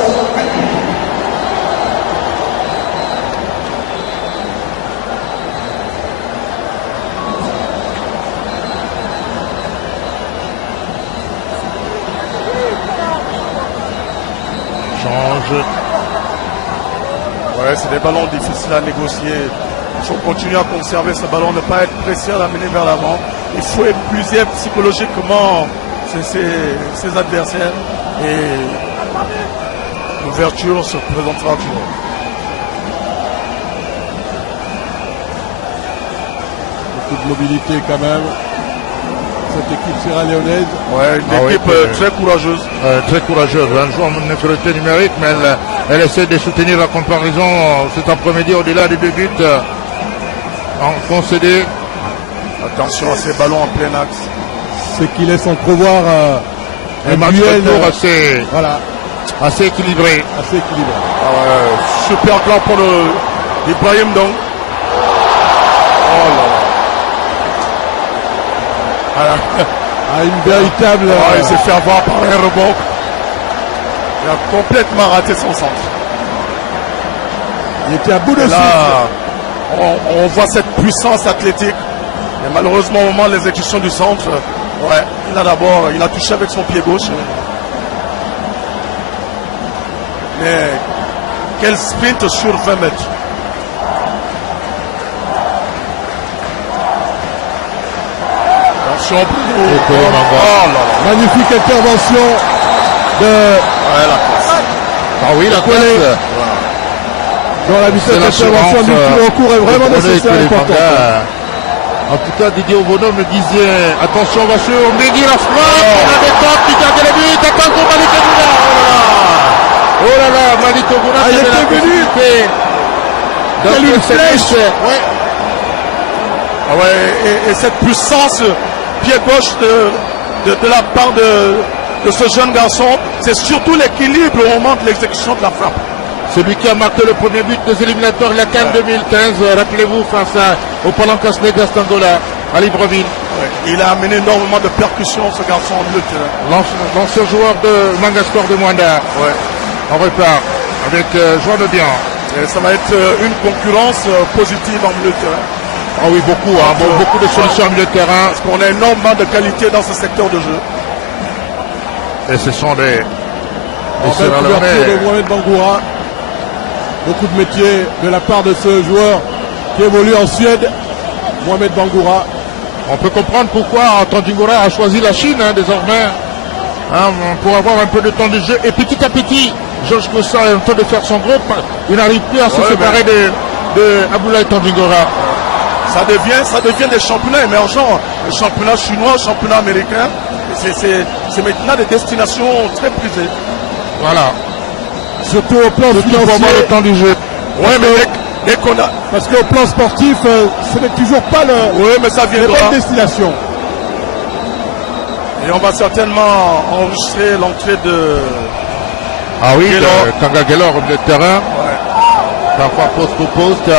change. Ouais, c'est des ballons difficiles à négocier. Il faut continuer à conserver ce ballon, ne pas être pressé à l'amener vers l'avant. Il faut épuiser psychologiquement ses adversaires et l'ouverture se présentera toujours. Beaucoup de mobilité quand même. Cette équipe sierra-léonaise. Ouais, une équipe très courageuse. Très courageuse, un joueur en infériorité numérique, mais elle essaie de soutenir la comparaison cet après-midi au-delà des deux buts concédés. Attention à ces ballons en plein axe. Ce qui laisse entrevoir Un match duel retour assez équilibré. assez équilibré. Ah ouais, super plan pour Ibrahim donc. Oh là là. Ah, une véritable. Il s'est fait avoir par un rebond. Il a complètement raté son centre. Il était à bout de Et souffle. là, on voit cette puissance athlétique. Et malheureusement, au moment de l'exécution du centre, ouais, il a touché avec son pied gauche. Mais quel sprint sur 20 mètres. Attention, Bruno. Oh là là. Magnifique intervention de Ouais, la classe. Ah oui, la Pelé. classe. dans la vitesse C'est d'intervention du l'assurance, tir au cours est vraiment de Pelé nécessaire que et les important. Banga, en tout cas, Didier Obono me disait attention, on va sur Mbegui, la frappe, la détente, qui garde le but, attention, Malik Obouna. Oh là là, Malik Obouna, Ah, il était venu. Telle une flèche. Ouais. Ah ouais, et cette puissance, pied gauche de la part de ce jeune garçon, c'est surtout l'équilibre au moment de l'exécution de la frappe. Celui qui a marqué le premier but des éliminatoires de la CAN 2015, rappelez-vous, face au Palancas Negras d'Angola, à Libreville. Ouais. Il a amené énormément de percussions, ce garçon en milieu de terrain. L'ancien joueur de Manga Sport de Mwanda. Ouais. On repart avec Joan de Bien. Et ça va être une concurrence positive en milieu de terrain. Ah oui, beaucoup, hein, beaucoup de solutions en milieu de terrain. Parce qu'on a énormément de qualité dans ce secteur de jeu. Et ce sont des Belle couverture de Mohamed Bangoura. Beaucoup de métiers de la part de ce joueur qui évolue en Suède, Mohamed Bangoura. On peut comprendre pourquoi Tandingora a choisi la Chine désormais, hein, pour avoir un peu de temps de jeu. Et petit à petit, Georges Kossa est en train de faire son groupe. Il n'arrive plus à se séparer de Abdoulaye Tandingora. Ça devient des championnats émergents. Le championnat chinois, le championnat américain. C'est maintenant des destinations très prisées. Voilà. Surtout au plan Pour avoir financier. le temps du jeu. Ouais, mais dès qu'on a. Parce qu'au plan sportif, ce n'est toujours pas Oui, mais ça les viendra. bonnes destinations. Et on va certainement enregistrer l'entrée de. Ah oui, Guélor. Kanga Guélor au milieu de terrain. Parfois poste pour poste.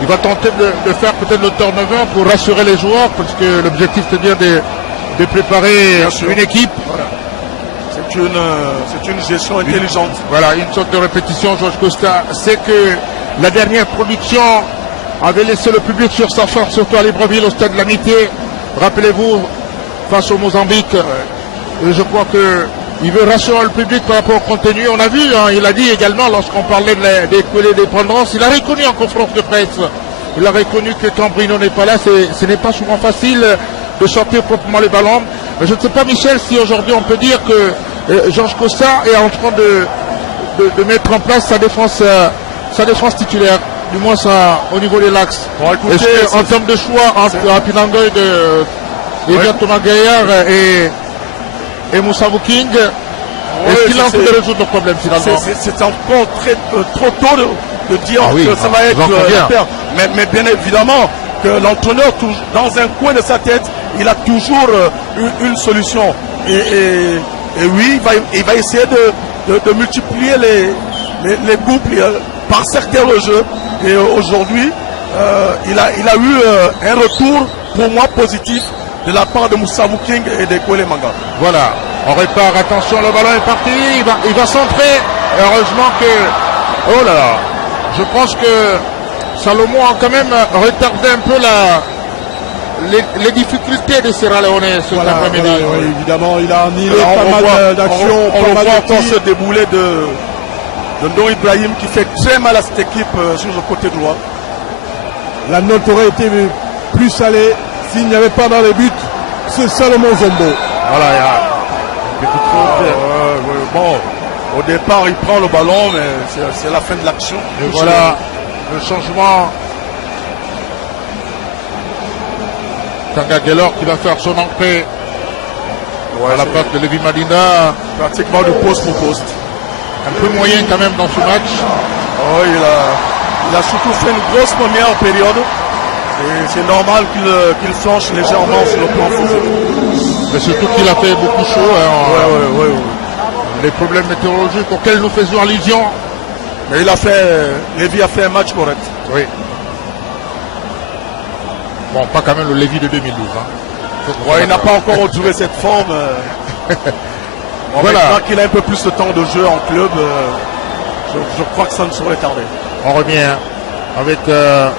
Il va tenter de faire peut-être le turnover pour rassurer les joueurs, parce que l'objectif c'est bien de préparer Bien sûr. une équipe. Voilà. C'est une gestion intelligente. Voilà, une sorte de répétition. Georges Costa sait que la dernière production avait laissé le public sur sa faim, surtout à Libreville, au stade de l'Amitié. Rappelez-vous, face au Mozambique. Et je crois qu'il veut rassurer le public par rapport au contenu. On a vu, hein, il a dit également, lorsqu'on parlait des coulées dépendance, il a reconnu en conférence de presse, il a reconnu que quand Bruno n'est pas là, ce n'est pas souvent facile de sortir proprement les ballons. Mais je ne sais pas, Michel, si aujourd'hui on peut dire que Georges Costa est en train de mettre en place sa défense titulaire, du moins au niveau des l'axe. Bon, écoutez, est-ce qu'en termes de choix entre Rapinangoy et Thomas Gaillard et Moussa King, est-ce qu'il est en train de résoudre le problème finalement? C'est encore trop tôt de dire que ça va être la paire. Mais bien évidemment que l'entraîneur, dans un coin de sa tête, il a toujours une solution. Et oui, il va essayer de multiplier les couples par certains jeux. Et aujourd'hui, il a eu un retour pour moi positif de la part de Moussa King et de Kwele Manga. Voilà, on répare, attention, le ballon est parti, il va centrer. Et heureusement que, oh là là, je pense que Salomon a quand même retardé un peu les difficultés de Sierra Leone cet après-midi. Oui, évidemment, il a annihilé Alors, pas mal d'actions. On voit encore ce déboulé de Ndo Ibrahim qui fait très mal à cette équipe sur le côté droit. La note aurait été plus salée s'il n'y avait pas dans les buts ce Salomon Zombo. Voilà, il y a une petite faute. Bon, au départ, il prend le ballon, mais c'est la fin de l'action. Et voilà le changement. Kanga Guélor qui va faire son entrée à la place de Lévi Madina. Pratiquement de poste pour poste. Un peu moyen quand même dans ce match. Oh, il a surtout fait une grosse première période. Et c'est normal qu'il flanche légèrement sur le plan physique. Mais surtout qu'il a fait beaucoup chaud. Hein, Ouais. Les problèmes météorologiques auxquels nous faisions allusion. Mais Lévi a fait un match correct. Oui. Bon, pas quand même le Lévi de 2012. Hein. Ouais, il n'a pas encore retrouvé cette forme. Voilà. Maintenant qu'il a un peu plus de temps de jeu en club, je crois que ça ne saurait tarder. On revient avec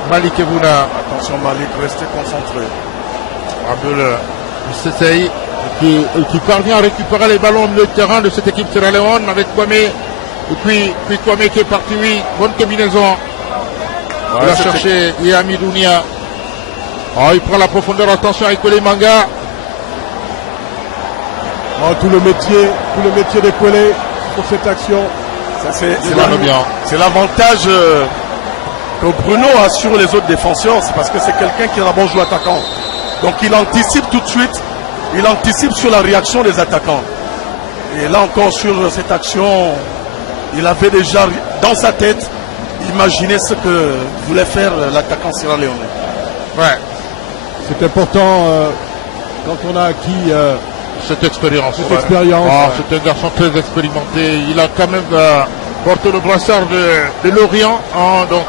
Malik Ebouna. Attention Malik, restez concentré. Abdul Sessei qui parvient à récupérer les ballons au milieu de terrain de cette équipe Sierra Leone avec Kwame. Et puis Kwame qui est parti, oui, bonne combinaison. Il va chercher Yami Dounia. Oh, il prend la profondeur, attention avec Kwele Manga. Oh, tout le métier de Kwele pour cette action. C'est l'avantage que Bruno a sur les autres défenseurs, c'est parce que c'est quelqu'un qui est un bon joueur attaquant. Donc il anticipe tout de suite, il anticipe sur la réaction des attaquants. Et là encore sur cette action, il avait déjà dans sa tête imaginé ce que voulait faire l'attaquant Sierra Leone. Ouais. C'est important quand on a acquis cette expérience. Cette expérience, Ah, ouais. c'est un garçon très expérimenté. Il a quand même porté le brassard de Lorient. Hein, donc,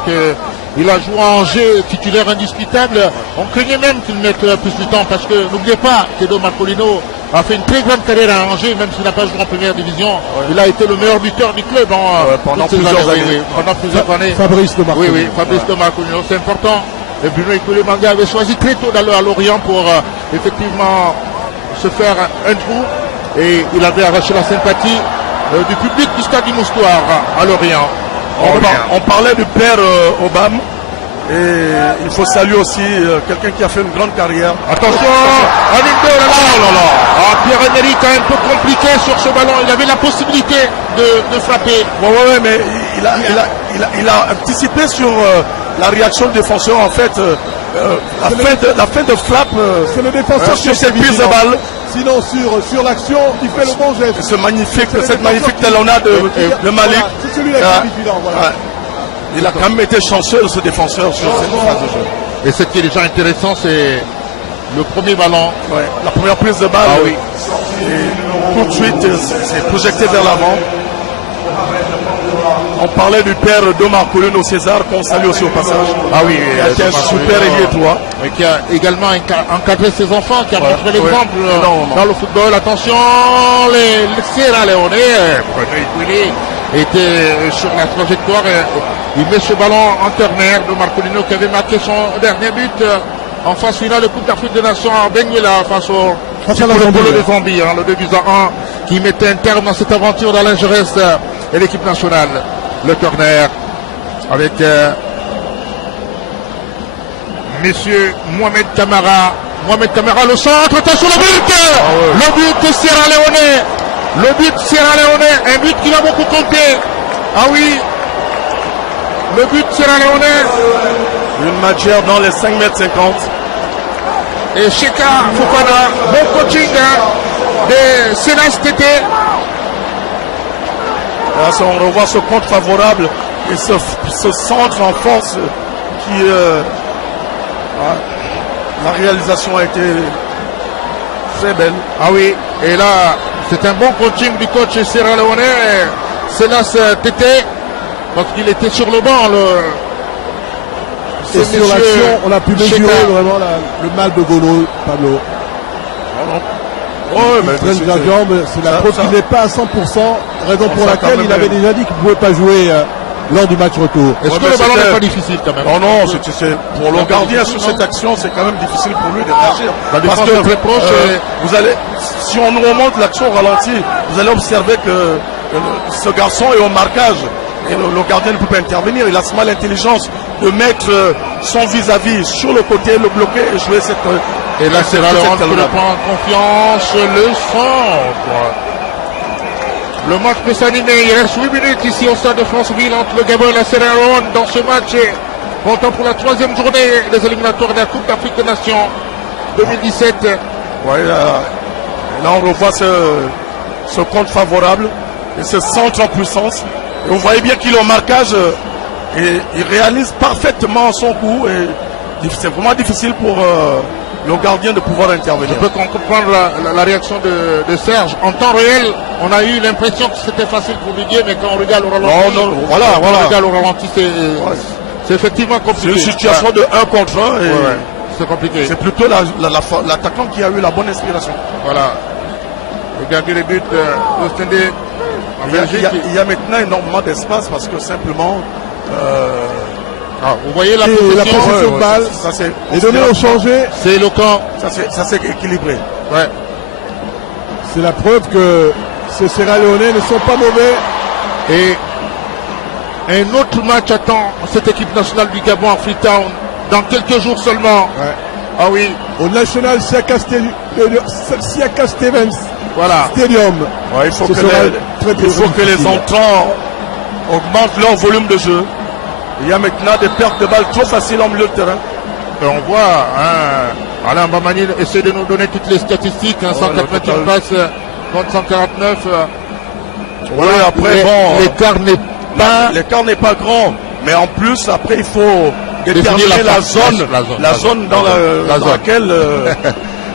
il a joué à Angers, titulaire indiscutable. On craignait même qu'il mette plus de temps parce que n'oubliez pas qu'Edo Marcolino a fait une très grande carrière à Angers, même s'il n'a pas joué en première division. Ouais. Il a été le meilleur buteur du club pendant plusieurs années. Oui, pendant plusieurs années. Fabrice de Marcolino. Oui, Fabrice de Marcolino, c'est important. Et Bruno Ikoulemanga avait choisi très tôt d'aller à Lorient pour effectivement se faire un trou. Et il avait arraché la sympathie du public du stade du Moustoir à Lorient. On parlait du père Obama. Et il faut saluer aussi quelqu'un qui a fait une grande carrière. Attention, Anindo, Pierre-Emerick a un peu compliqué sur ce ballon. Il avait la possibilité de frapper. Ouais, mais il a anticipé sur la réaction du défenseur. En fait, la fin de frappe c'est le défenseur sur cette prise de balle. Sinon, sur l'action, il fait le bon geste. Cette magnifique talonnade de Malik. Voilà, c'est celui-là qui est vigilant. Voilà. Il a quand même été chanceux, ce défenseur, sur cette phase de jeu. Et ce qui est déjà intéressant, c'est le premier ballon. Ouais, la première prise de balle. Ah oui. Et tout de suite, c'est projeté vers l'avant. On parlait du père d'Omar Colonel César, qu'on salue aussi au passage. Ah oui, qui a été un super ailier droit. Et qui a également encadré ses enfants, qui a montré l'exemple dans le football. Attention, les Sierra Leone, était sur la trajectoire. Il met ce ballon en ternaire de Marcolino qui avait marqué son dernier but en phase finale de Coupe d'Afrique des Nations à Benguela face à la Zambie, le 2-1 qui mettait un terme à cette aventure d'Alain Jaurès et l'équipe nationale. Le corner avec Monsieur Mohamed Camara. Mohamed Camara, le centre, attention le but, le but de Sierra Leone. Le but Sierra Leone, un but qui va beaucoup compter. Ah oui, le but Sierra Leone. Une matière dans les 5,50 m. Et Cheka Fofana, bon coaching de Sénas Tété. Là, on revoit ce compte favorable et ce centre en force qui... la réalisation a été très belle. Ah oui, et là, c'est un bon coaching du coach Sierra Leone, Sénas Tété, parce qu'il était sur le banc. Et sur l'action, on a pu mesurer vraiment le mal de Golo, Pablo. Il traîne la jambe, c'est la faute qui n'est pas à 100%, raison pour laquelle il avait déjà dit qu'il ne pouvait pas jouer lors du match retour. Est-ce que le ballon n'est pas difficile quand même? Non, pour le gardien sur cette action, c'est quand même difficile pour lui de réagir. Parce que très proche, vous allez, si on nous remonte l'action au ralenti, vous allez observer que ce garçon est au marquage. Et le gardien ne peut pas intervenir. Il a seulement l'intelligence de mettre son vis-à-vis sur le côté, le bloquer et jouer cette... Et là, c'est Valorant qui le prend en confiance, le centre. Le match peut s'animer. Il reste 8 minutes ici au stade de Franceville entre le Gabon et la Sierra Leone dans ce match. Comptant pour la 3e journée des éliminatoires de la Coupe d'Afrique des Nations 2017. Ouais, là, on revoit ce compte favorable et ce centre en puissance. Et vous voyez bien qu'il est au marquage et il réalise parfaitement son coup. Et c'est vraiment difficile pour le gardien de pouvoir intervenir. Je peux comprendre la réaction de Serge. En temps réel, on a eu l'impression que c'était facile pour Didier, mais quand on regarde au ralenti, voilà. On regarde au ralenti, c'est effectivement compliqué. C'est une situation de 1 contre 1 et c'est compliqué. C'est plutôt l'attaquant qui a eu la bonne inspiration. Voilà. Regardez les buts d'Ostende. Il y a maintenant énormément d'espace parce que simplement... vous voyez la position de balle, les données ont changé. C'est éloquent. Ça c'est équilibré. Ouais. C'est la preuve que ces Sierra Leone ne sont pas mauvais. Et un autre match attend cette équipe nationale du Gabon à Freetown dans quelques jours seulement. Ouais. Ah oui. Au National Siaka Stevens Stadium. Ouais, il faut que les entrants augmentent leur volume de jeu. Il y a maintenant des pertes de balles trop faciles en milieu de terrain. Et on voit Alain Bamani essaie de nous donner toutes les statistiques. 181 passes contre 149. Oui, après l'écart n'est pas grand. Mais en plus, après, il faut déterminer la zone dans laquelle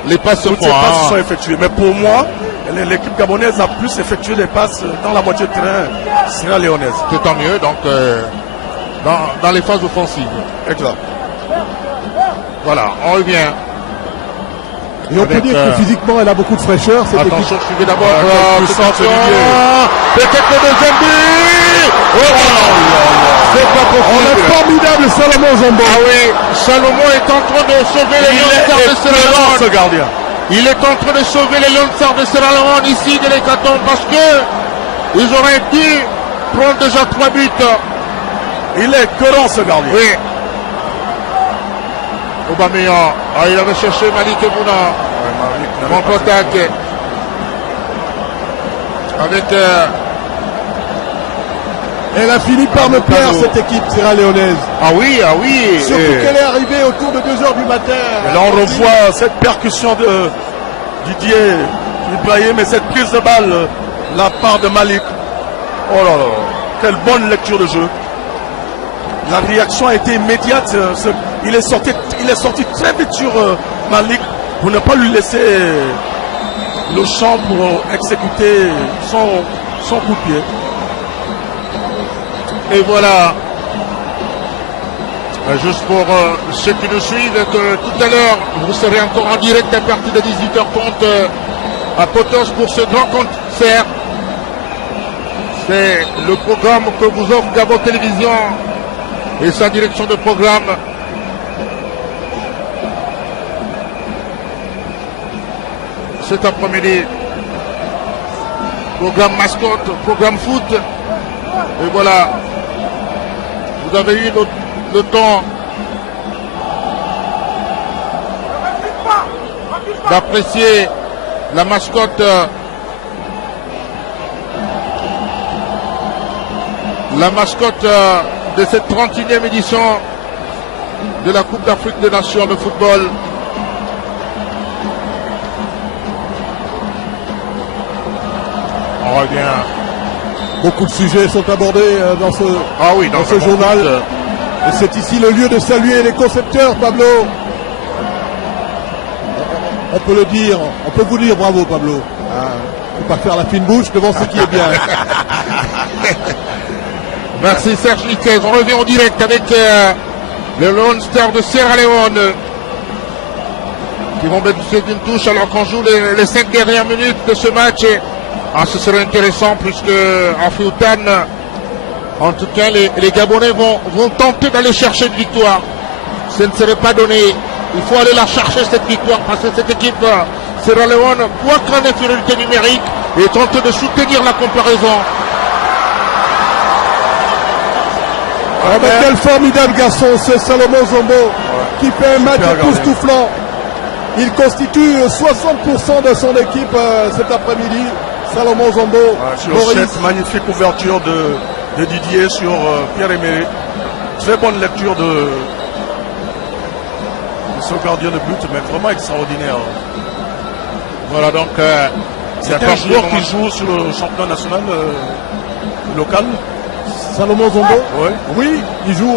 les passes se Toutes font. ces passes hein. sont effectuées. Mais pour moi, l'équipe gabonaise a plus effectué les passes dans la moitié de terrain sierra-léonaise. C'est tant mieux, donc dans les phases offensives. Exact. Voilà, on revient. Et on peut Avec, dire que physiquement, elle a beaucoup de fraîcheur, cette équipe. Attention, suivez d'abord. quelle puissance, Olivier. Peut-être le deuxième but. Oh là là. C'est pas On possible. a formidable Salomon Zombo. Ah oui, Salomon est en train de sauver les Lions de Sierra épeurant, ce Leone. gardien. Il est en train de sauver les Lions de Sierra Leone ici de l'hécatombe parce que ils auraient dû prendre déjà 3 buts. Il est épeurant, ce gardien. Oui. Aubameyang. Ah, il avait cherché Malik Ebouna. Contre-attaque. Avec Elle a fini par me plaire, cette équipe sierra-léonaise. ah oui. Surtout Et- qu'elle est arrivée autour de 2 heures du matin. Et là, on revoit cette percussion de Didier Ibrahim et cette prise de balle, la part de Malik. Oh là là, quelle bonne lecture de jeu. La réaction a été immédiate. Il est sorti très vite sur Malik pour ne pas lui laisser le champ pour exécuter son coup de pied. Et voilà. Juste pour ceux qui nous suivent, que tout à l'heure, vous serez encore en direct à partir de 18h30 à Potos pour ce grand concert. C'est le programme que vous offre Gabon Télévision et sa direction de programme. Cet après-midi, programme mascotte, programme foot. Et voilà, vous avez eu le temps d'apprécier la mascotte de cette 31e édition de la Coupe d'Afrique des Nations de football. On revient. Beaucoup de sujets sont abordés dans ce, Ah oui, dans ce journal. Et c'est ici le lieu de saluer les concepteurs, Pablo. On peut le dire, on peut vous dire bravo, Pablo. Faut pas faire la fine bouche devant ce qui est bien. Merci Serge Niquez. On revient en direct avec les Lone Stars de Sierra Leone qui vont bénéficier d'une touche alors qu'on joue les 5 dernières minutes de ce match. Et, ce serait intéressant puisque en Foutan, en tout cas, les Gabonais vont tenter d'aller chercher une victoire. Ce ne serait pas donné. Il faut aller la chercher cette victoire parce que cette équipe Sierra Leone, quoi qu'en infériorité numérique, est en train de soutenir la comparaison. Ah ben, quel formidable garçon, c'est Salomon Zombo, qui fait un match époustouflant. Il constitue 60% de son équipe cet après-midi. Salomon Zombo, Sur Maurice. cette magnifique ouverture de Didier sur Pierre-Emerick. Très bonne lecture de ce gardien de but, mais vraiment extraordinaire. Voilà donc C'est un joueur qui joue sur le championnat national local. Salomon Zombo. Ouais. Oui, il joue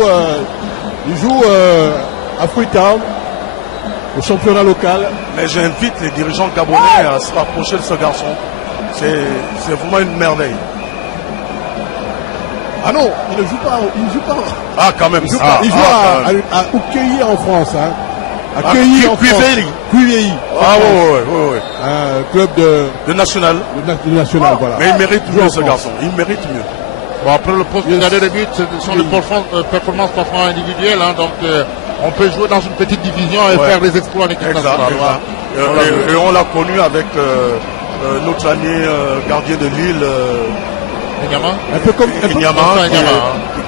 à Freetown, au championnat local. Mais j'invite les dirigeants gabonais à se rapprocher de ce garçon. C'est vraiment une merveille. Ah non, il ne joue pas. Il ne joue pas. Ah, quand même. Il joue, pas. Il joue à Oukéi en France. Hein. À Cueilly en France. Cueilly. Ah ouais. Un club De national. de national, voilà. Mais il mérite Joue en mieux ce France. garçon. Il mérite mieux. Bon, après le poste de gardien de but, ce sont des performances parfois individuelles, hein, donc on peut jouer dans une petite division et Ouais. faire des exploits en équipe Exact. nationale. Et on l'a connu avec notre ami gardien de Lille, Également. Un peu comme, Inyama, Inyama,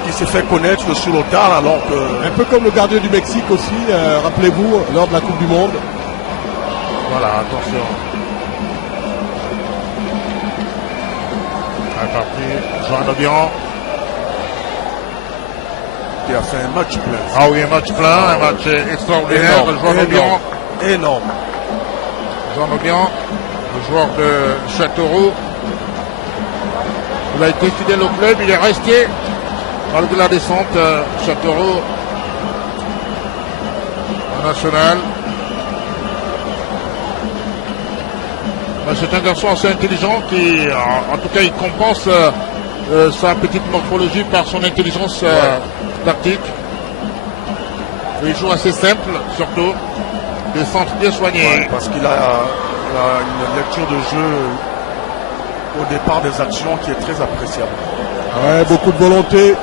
qui s'est fait connaître sur le tard alors que un peu comme le gardien du Mexique aussi, rappelez-vous, lors de la Coupe du Monde. Voilà, attention. C'est parti, Jean Obian. qui a fait un match plein. Ah oui, un match plein, un match extraordinaire. Jean Obian, Énorme. Jean Obian, le joueur de Châteauroux. Il a été fidèle au club, il est resté malgré la descente. Châteauroux en national. C'est un garçon assez intelligent qui, en tout cas, il compense sa petite morphologie par son intelligence tactique. Il joue assez simple, surtout. Des centres bien soignés. Ouais, parce qu'il a une lecture de jeu au départ des actions qui est très appréciable. Ouais, beaucoup de volonté,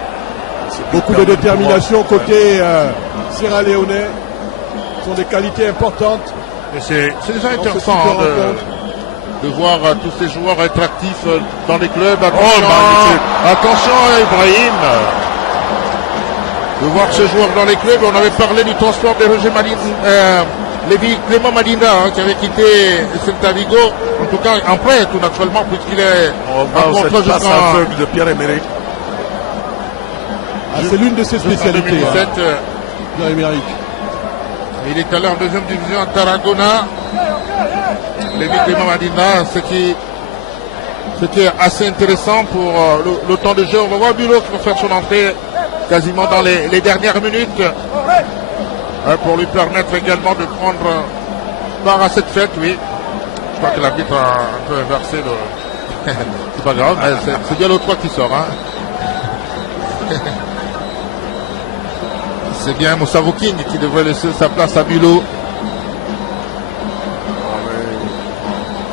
beaucoup de détermination côté sierra-léonais. Ce sont des qualités importantes. Et c'est déjà intéressant de voir tous ces joueurs être actifs dans les clubs. Attention Ibrahim. De voir ces joueurs dans les clubs. On avait parlé du transport de Roger Clément Madina qui avait quitté Celta Vigo. En tout cas, en prêt tout naturellement puisqu'il est en contrat jusqu'à aveugle de Pierre-Emerick. C'est l'une de ses spécialités. 2017, Pierre-Emerick. Il est allé en deuxième division à Tarragona. Lévi Clément Madina, ce qui est assez intéressant pour le temps de jeu. On va voir Bulo qui va faire son entrée quasiment dans les dernières minutes pour lui permettre également de prendre part à cette fête, oui. Je crois que l'arbitre a un peu inversé le... c'est pas grave, mais c'est bien l'autre qui sort. Hein. C'est bien Moussa King qui devrait laisser sa place à Bulo.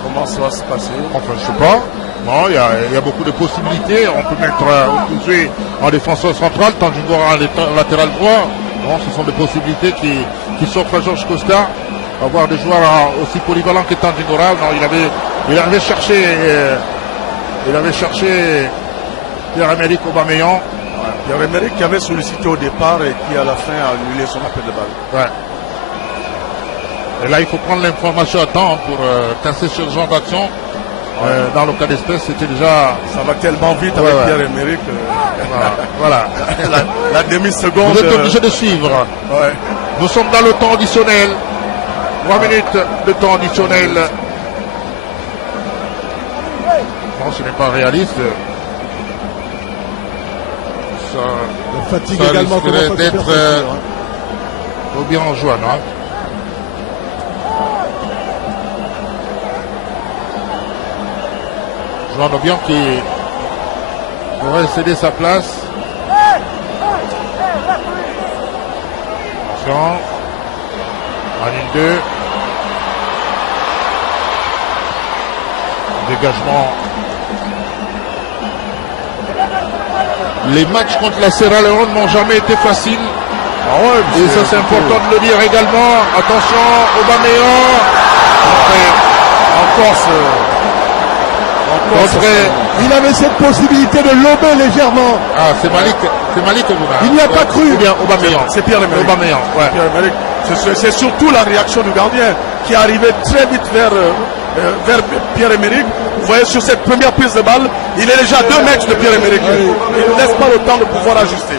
Comment ça va se passer? Enfin, je sais pas. Non, il y a beaucoup de possibilités. On peut mettre Okouzé en défenseur central, Tanjungora en latéral droit. Bon, ce sont des possibilités qui s'offrent à Georges Costa. Avoir des joueurs aussi polyvalents que Tanjungora. Non, il avait cherché Pierre-Emerick Aubameyang. Pierre-Emerick qui avait sollicité au départ et qui à la fin a annulé son appel de balle. Ouais. Et là, il faut prendre l'information à temps pour casser ce genre d'action. Dans le cas d'espèce, c'était déjà... Ça va tellement vite avec Pierre-Emerick. Voilà. La demi-seconde... Vous êtes obligé de suivre. Ouais. Nous sommes dans le temps additionnel. 3 minutes de temps additionnel. Non, ce n'est pas réaliste. La fatigue également risquerait d'être au bien en jouant. Hein. Joan Obiang qui devrait céder sa place. Attention. En ligne 2. Dégagement. Les matchs contre la Sierra Leone n'ont jamais été faciles. Et ça c'est important de le dire également. Attention, Aubameyang. Il avait cette possibilité de lober légèrement. Ah, c'est Malik Ogouna. Il n'y a pas cru. Ou bien Aubameyang. C'est Pierre-Emerick. Aubameyang, ouais. Pierre-Emerick. C'est surtout la réaction du gardien qui est arrivé très vite vers Pierre-Emerick. Vous voyez sur cette première prise de balle, il est déjà à 2 mètres de Pierre-Emerick. Il ne laisse pas le temps de pouvoir ajuster.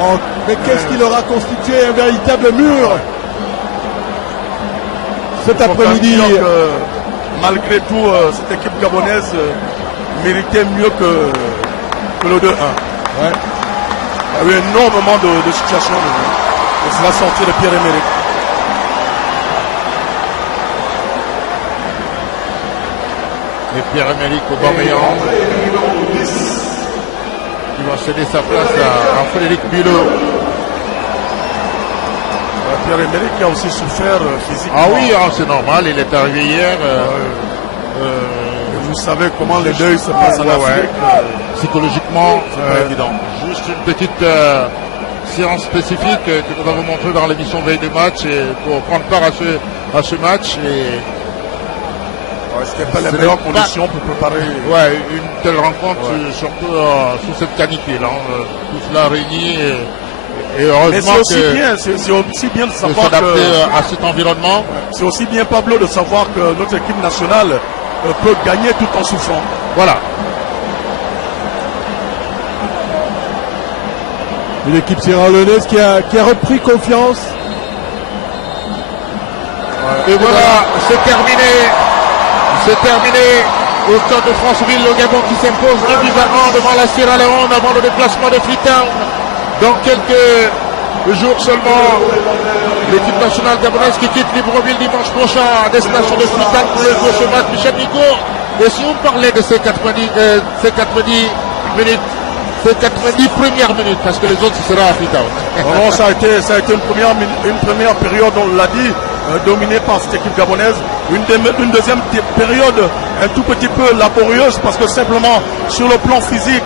Oh, mais qu'est-ce qu'il aura constitué un véritable mur cet après-midi. Malgré tout, cette équipe gabonaise méritait mieux que le 2-1. Ouais. Il y a eu énormément de situations de la sortie de Pierre-Emerick. Et Pierre-Emerick Aubameyang qui va céder sa place à Frédéric Bulo. Pierre-Emerick qui a aussi souffert physiquement. Ah oui, c'est normal, il est arrivé hier. Vous savez comment les deuils se passent en Afrique. Psychologiquement, c'est pas évident. Juste une petite séance spécifique que nous avons montrée dans l'émission Veille de match et pour prendre part à ce match. C'était pas les meilleures conditions pour préparer. Ouais, une telle rencontre, surtout sous cette canicule. Tout cela réuni et heureusement c'est aussi bien de savoir s'adapter à cet environnement. C'est aussi bien, Pablo, de savoir que notre équipe nationale peut gagner tout en souffrant. Voilà. Une équipe sierra-leonaise qui a repris confiance. Et voilà, c'est terminé. C'est terminé au stade de Franceville, le Gabon qui s'impose 2-1 devant la Sierra Leone avant le déplacement de Freetown dans quelques jours seulement. L'équipe nationale gabonaise qui quitte Libreville dimanche prochain à destination de Futan pour le gauche match Michel Nico. Et si on parlait de ces 90 minutes, ces 90 premières minutes, parce que les autres ce sera à Futan. Non, ça a été une première période, on l'a dit, dominée par cette équipe gabonaise. Une deuxième période un tout petit peu laborieuse parce que simplement sur le plan physique,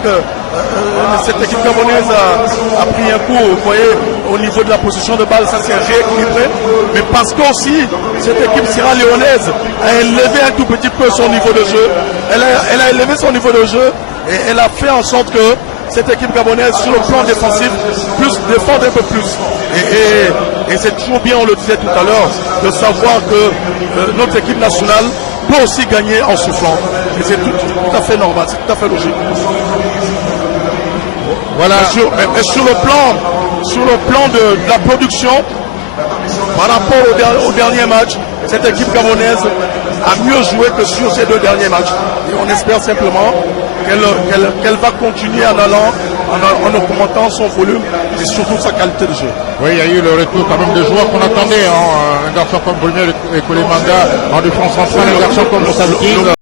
cette équipe gabonaise a pris un coup, vous voyez, au niveau de la position de balle, ça s'est rééquilibré. Mais parce qu'aussi, cette équipe sierra-léonaise a élevé un tout petit peu son niveau de jeu. Elle a élevé son niveau de jeu et elle a fait en sorte que cette équipe gabonaise, sur le plan défensif, défende un peu plus. Et c'est toujours bien, on le disait tout à l'heure, de savoir que notre équipe nationale peut aussi gagner en soufflant. Et c'est tout à fait normal, c'est tout à fait logique. Voilà. Mais sur le plan de la production, par rapport au dernier match, cette équipe gabonaise a mieux joué que sur ces deux derniers matchs. Et on espère simplement qu'elle va continuer en augmentant son volume et surtout sa qualité de jeu. Oui, il y a eu le retour quand même de joueurs qu'on attendait. Un garçon comme Brunel et Koulimanga en défense centrale, un garçon comme Moussa King.